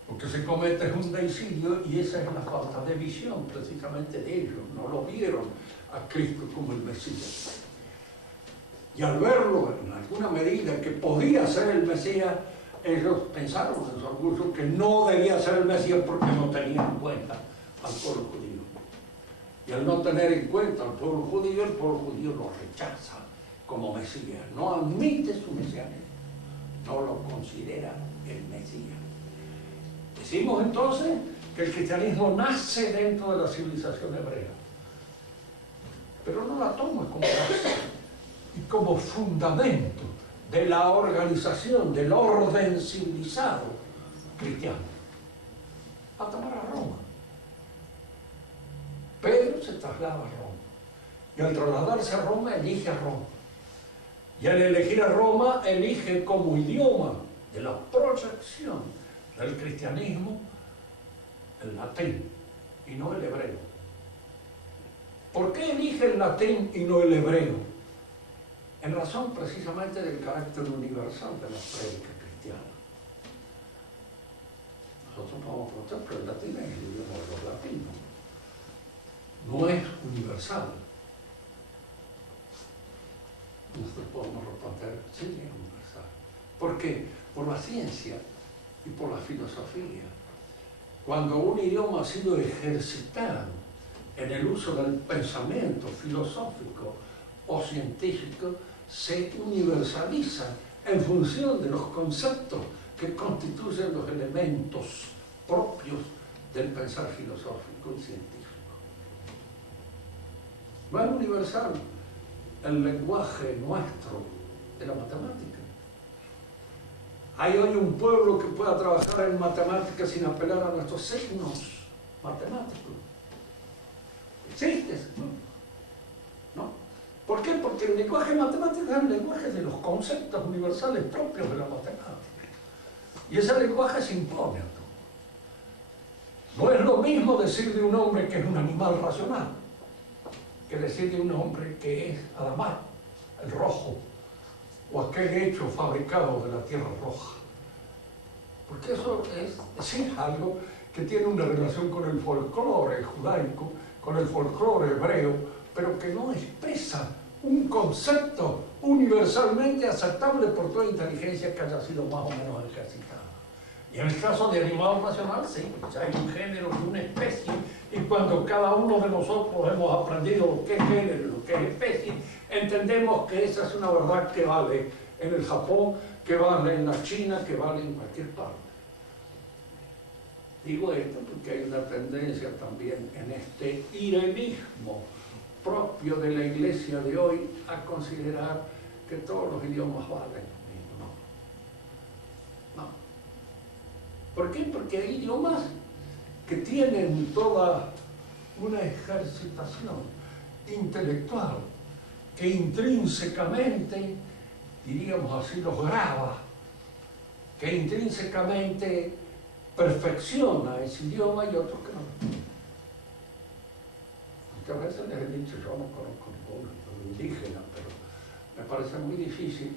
Porque se comete un deicidio y esa es la falta de visión precisamente de ellos. No lo vieron a Cristo como el Mesías. Y al verlo en alguna medida que podía ser el Mesías, ellos pensaron en su orgullo que no debía ser el Mesías porque no tenían en cuenta al pueblo judío. Y al no tener en cuenta al pueblo judío, el pueblo judío lo rechaza como Mesías. No admite su mesianismo, no lo considera el Mesías. Decimos entonces que el cristianismo nace dentro de la civilización hebrea, pero no la toma como base y como fundamento de la organización, del orden civilizado cristiano. Va a tomar a Roma. Pedro se traslada a Roma, y al trasladarse a Roma elige a Roma, y al elegir a Roma elige como idioma de la proyección del cristianismo el latín y no el hebreo. ¿Por qué elige el latín y no el hebreo? En razón precisamente del carácter universal de la prédica cristiana. Nosotros podemos preguntar, pero el latín es el idioma de los latinos. No es universal. Nosotros podemos responder, sí, es universal. ¿Por qué? Por la ciencia y por la filosofía. Cuando un idioma ha sido ejercitado en el uso del pensamiento filosófico o científico, se universaliza en función de los conceptos que constituyen los elementos propios del pensar filosófico y científico. No es universal el lenguaje nuestro de la matemática. ¿Hay hoy un pueblo que pueda trabajar en matemáticas sin apelar a nuestros signos matemáticos? ¿Existe? ¿No? ¿Por qué? Porque el lenguaje matemático es el lenguaje de los conceptos universales propios de la matemática. Y ese lenguaje se impone a todo. No es lo mismo decir de un hombre que es un animal racional que decir de un hombre que es Adamar, el rojo, o aquel hecho fabricado de la tierra roja. Porque eso es decir algo que tiene una relación con el folclore judaico, con el folclore hebreo, pero que no expresa un concepto universalmente aceptable por toda inteligencia que haya sido más o menos ejercitada. Y en el caso de animal racional, sí, pues hay un género y una especie, y cuando cada uno de nosotros hemos aprendido lo que es género y lo que es especie, entendemos que esa es una verdad que vale en el Japón, que vale en la China, que vale en cualquier parte. Digo esto porque hay una tendencia también en este irenismo propio de la iglesia de hoy a considerar que todos los idiomas valen. No. ¿Por qué? Porque hay idiomas que tienen toda una ejercitación intelectual que intrínsecamente diríamos así, los graba, que intrínsecamente perfecciona ese idioma y otros que no. Muchas veces les he dicho, yo no conozco ninguno indígena, pero me parece muy difícil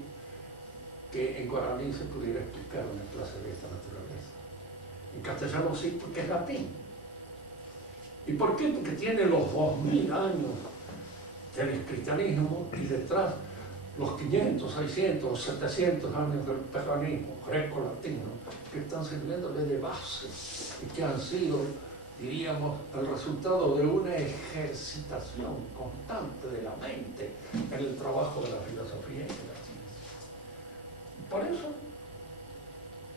que en guaraní se pudiera explicar una clase de esta naturaleza. En castellano sí, porque es latín. ¿Y por qué? Porque tiene los 2000 años del cristianismo y detrás los 500, 600, 700 años del peganismo greco-latino que están sirviéndole de base y que han sido, diríamos, el resultado de una ejercitación constante de la mente en el trabajo de la filosofía y de la ciencia. Por eso,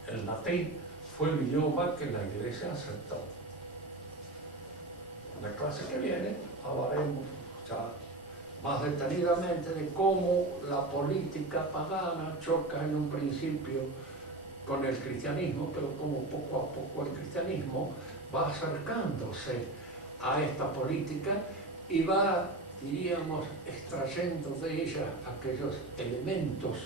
el latín fue el idioma que la Iglesia aceptó. En la clase que viene hablaremos ya más detenidamente de cómo la política pagana choca en un principio con el cristianismo, pero cómo poco a poco el cristianismo va acercándose a esta política y va, diríamos, extrayendo de ella aquellos elementos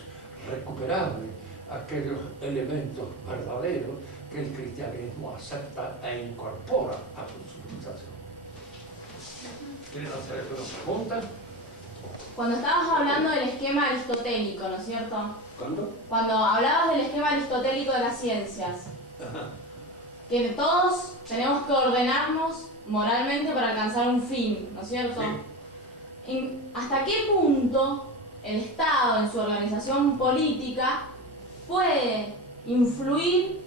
recuperables, aquellos elementos verdaderos que el cristianismo acepta e incorpora a su civilización. ¿Quieren hacer alguna pregunta? Cuando estabas hablando del esquema aristotélico, ¿no es cierto? ¿Cuándo? Cuando hablabas del esquema aristotélico de las ciencias, Ajá. que todos tenemos que ordenarnos moralmente para alcanzar un fin, ¿no es cierto? Sí. ¿Hasta qué punto el Estado en su organización política puede influir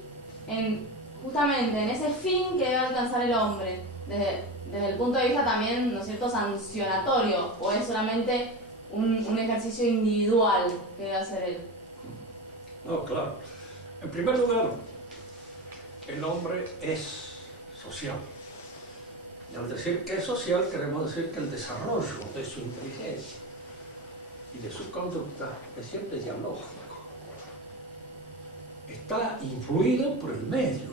justamente en ese fin que debe alcanzar el hombre? Desde el punto de vista también, ¿no es cierto?, sancionatorio, o es solamente un ejercicio individual que debe hacer él. No, claro. En primer lugar, el hombre es social. Y al decir que es social, queremos decir que el desarrollo de su inteligencia y de su conducta es siempre dialógico. Está influido por el medio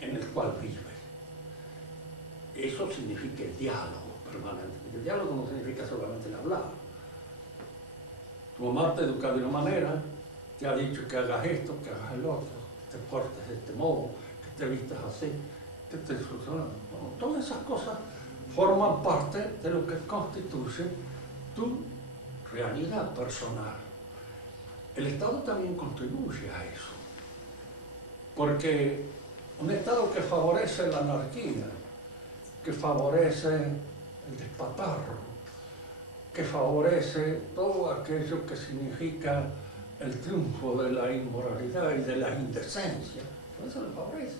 en el cual vive. Eso significa el diálogo permanente. El diálogo no significa solamente el hablar. Tu mamá te educa de una manera, te ha dicho que hagas esto, que hagas el otro, que te portes de este modo, que te vistas así, que te solucionas. Bueno, todas esas cosas forman parte de lo que constituye tu realidad personal. El Estado también contribuye a eso, porque un Estado que favorece la anarquía, que favorece el despatarro, que favorece todo aquello que significa el triunfo de la inmoralidad y de la indecencia, eso le favorece.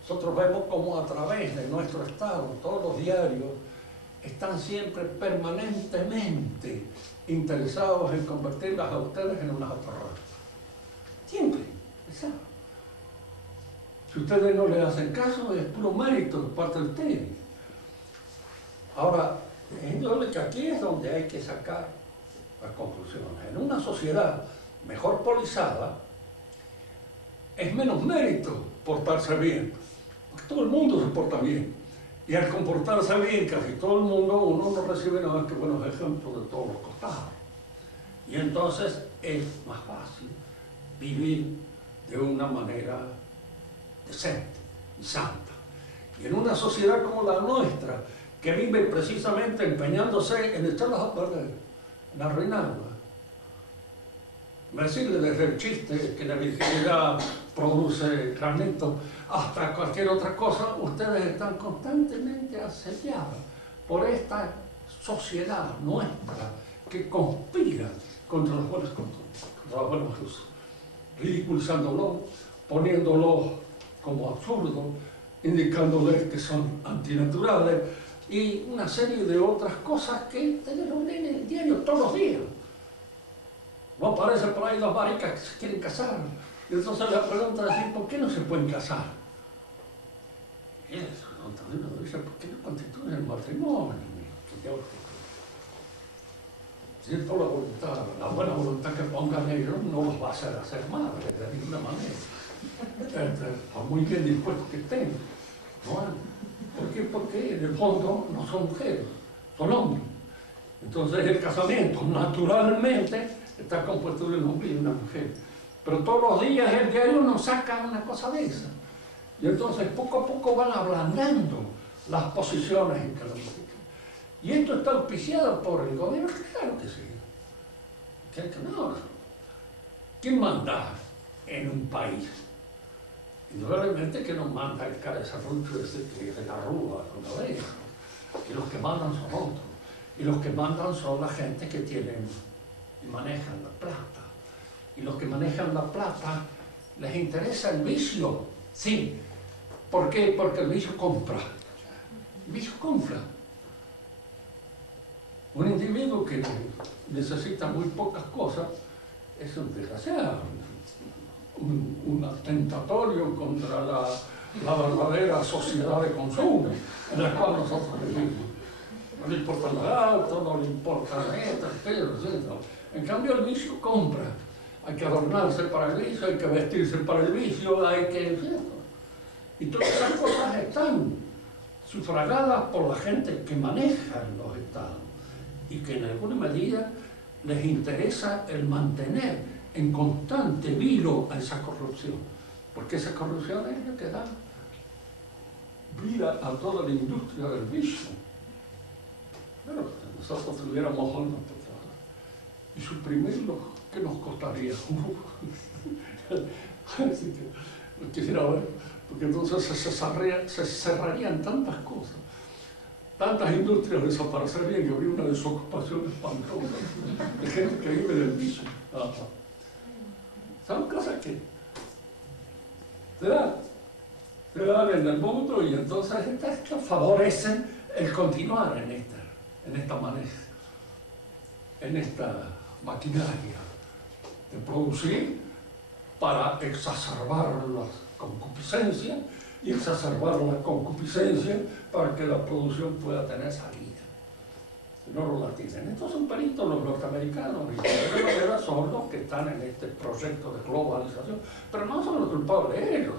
Nosotros vemos cómo a través de nuestro Estado, todos los diarios están siempre permanentemente interesados en convertirlas a ustedes en unas atorradas. Siempre, ¿sabes? Si ustedes no le hacen caso, es puro mérito de parte de ustedes. Ahora, entonces aquí es donde hay que sacar las conclusiones. En una sociedad mejor polizada, es menos mérito portarse bien, porque todo el mundo se porta bien. Y al comportarse bien casi todo el mundo, uno no recibe nada más que buenos ejemplos de todos los costados. Y entonces es más fácil vivir de una manera decente y santa. Y en una sociedad como la nuestra, que vive precisamente empeñándose en echarlas a perder, en arruinarlas, decirle desde el chiste que la virginidad produce granito hasta cualquier otra cosa, ustedes están constantemente asediados por esta sociedad nuestra que conspira contra los buenos costumbres, contra los buenos usos, ridiculizándolo, poniéndolo como absurdo, indicándoles que son antinaturales y una serie de otras cosas que ustedes lo leen en el diario todos los días. No aparecen por ahí las maricas que se quieren casar. Y entonces la pregunta es, ¿por qué no se pueden casar? Y eso, ¿no? También uno dice, ¿por qué no constituyen el matrimonio? Si es por la voluntad, la buena voluntad que pongan ellos no los va a hacer madres de ninguna manera. Por muy bien dispuestos que estén. ¿No? ¿Por qué? Porque en el fondo no son mujeres, son hombres. Entonces el casamiento naturalmente está compuesto de un hombre y una mujer. Pero todos los días el diario nos saca una cosa de esa. Y entonces poco a poco van ablandando las posiciones en política. ¿Y esto está auspiciado por el gobierno? Claro que sí. Que no. ¿Quién manda en un país? Indudablemente que nos manda el cabezarrucho ese que se la rúa con la oreja. Y los que mandan son otros. Y los que mandan son la gente que tienen y manejan la plata. Y los que manejan la plata les interesa el vicio. Sí. ¿Por qué? Porque el vicio compra. El vicio compra. Un individuo que necesita muy pocas cosas es un desgraciado, un atentatorio contra la verdadera sociedad de consumo en la cual nosotros vivimos. No le importa el auto, no le importa esto, etc. En cambio el vicio compra. Hay que adornarse para el vicio, hay que vestirse para el vicio, hay que... Y todas esas cosas están sufragadas por la gente que maneja los estados y que en alguna medida les interesa el mantener en constante vilo a esa corrupción, porque esa corrupción es la que da vida a toda la industria del vicio. Pero si nosotros tuviéramos algo para trabajar y suprimirlo, ¿qué nos costaría? Así que no quisiera ver, porque entonces se cerrarían tantas cosas. Tantas industrias desaparecerían y habría una desocupación espantosa de gente que vive del vicio. Son cosas que se dan en el mundo y entonces estas favorecen el continuar en esta manera, en esta maquinaria de producir para exacerbar las concupiscencias y exacerbar la concupiscencia para que la producción pueda tener salida. No la tienen. Estos son peritos los norteamericanos y de manera son los que están en este proyecto de globalización, pero no son los culpables de ellos.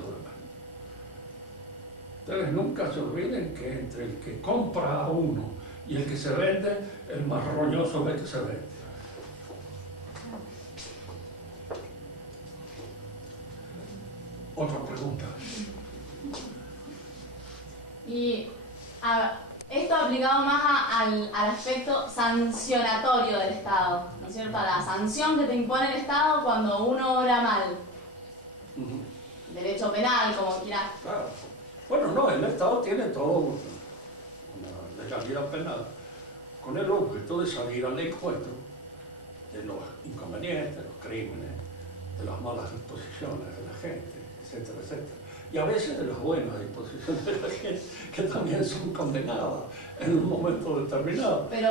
Ustedes nunca se olviden que entre el que compra a uno y el que se vende, el más roñoso es el que se vende. Otra pregunta. Y esto aplicado más al aspecto sancionatorio del Estado, ¿no es cierto? A la sanción que te impone el Estado cuando uno obra mal. Derecho penal, como quieras. Claro. Bueno, no, el Estado tiene todo una legalidad penal con el objeto de salir al encuentro de los inconvenientes, de los crímenes, de las malas disposiciones de la gente, etcétera, etcétera. Y a veces de las buenas disposiciones de la gente, que también son condenadas en un momento determinado. Pero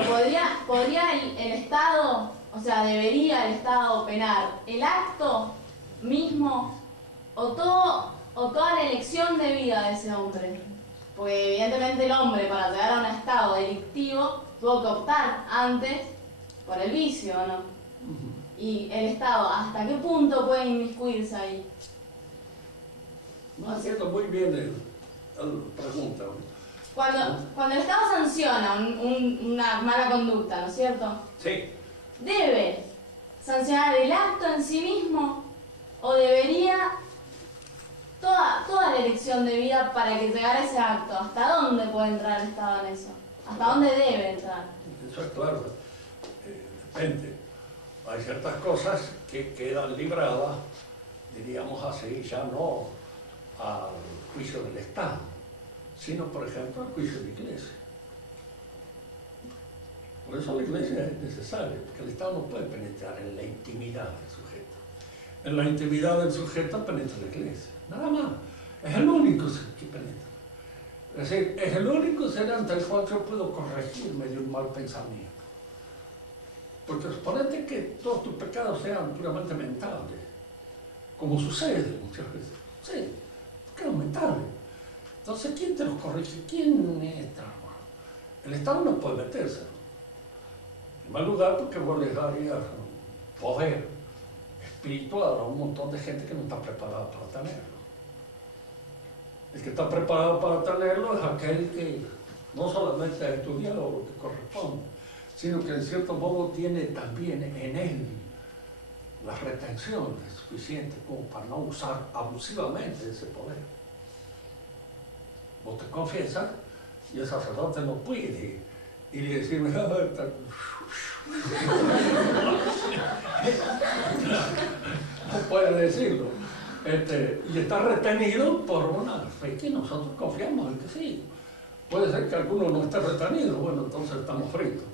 ¿podría el Estado, o sea, debería el Estado penar el acto mismo o toda la elección de vida de ese hombre? Porque evidentemente el hombre, para llegar a un estado delictivo, tuvo que optar antes por el vicio, ¿no? Y el Estado, ¿hasta qué punto puede inmiscuirse ahí? No entiendo muy bien la pregunta. Cuando el Estado sanciona una mala conducta, ¿no es cierto? Sí. ¿Debe sancionar el acto en sí mismo o debería toda la elección de vida para que llegara a ese acto? ¿Hasta dónde puede entrar el Estado en eso? ¿Hasta dónde debe entrar? Eso es claro. Depende. Hay ciertas cosas que quedan libradas, diríamos así, ya no al juicio del Estado, sino, por ejemplo, al juicio de la Iglesia. Por eso la Iglesia es necesaria, porque el Estado no puede penetrar en la intimidad del sujeto. En la intimidad del sujeto penetra la Iglesia, nada más. Es el único que penetra. Es decir, es el único ser ante el cual yo puedo corregirme de un mal pensamiento. Porque suponete que todos tus pecados sean puramente mentales, como sucede muchas veces. Sí, pecados mentales. Entonces, ¿quién te los corrige? ¿Quién está? El Estado no puede meterse. En primer lugar, porque vos les darías poder espiritual a un montón de gente que no está preparada para tenerlo. El que está preparado para tenerlo es aquel que no solamente ha estudiado lo que corresponde, sino que en cierto modo tiene también en él la retención es suficiente como para no usar abusivamente ese poder. Vos te confiesas y el sacerdote no puede ir y decirme, no puede decirlo. Y está retenido por una fe que nosotros confiamos en que sí. Puede ser que alguno no esté retenido, bueno, entonces estamos fritos,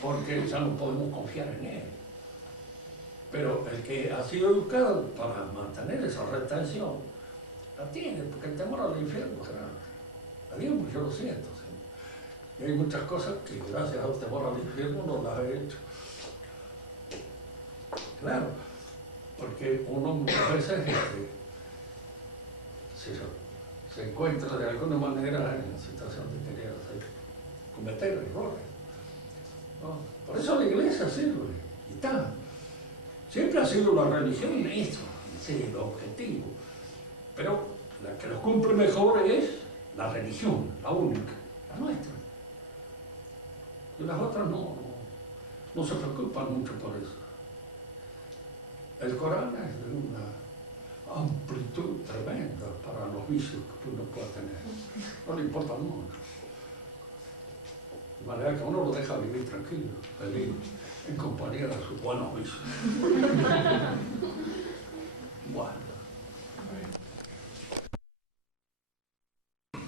porque ya no podemos confiar en él. Pero el que ha sido educado para mantener esa retención, la tiene, porque el temor al infierno es grande. A Dios, pues yo lo siento. ¿Sí? Y hay muchas cosas que gracias al temor al infierno no las he hecho. Claro, porque uno muchas veces se encuentra de alguna manera en la situación de querer cometer errores. ¿No? Por eso la iglesia sirve y está. Siempre ha sido la religión eso, sí, el objetivo. Pero la que lo cumple mejor es la religión, la única, la nuestra. Y las otras no se preocupan mucho por eso. El Corán es de una amplitud tremenda para los vicios que uno pueda tener. No le importa mucho. De manera que uno lo deja vivir tranquilo, feliz, en compañía de sus buenos vicios. Bueno.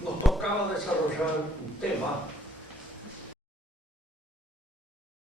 Nos tocaba desarrollar un tema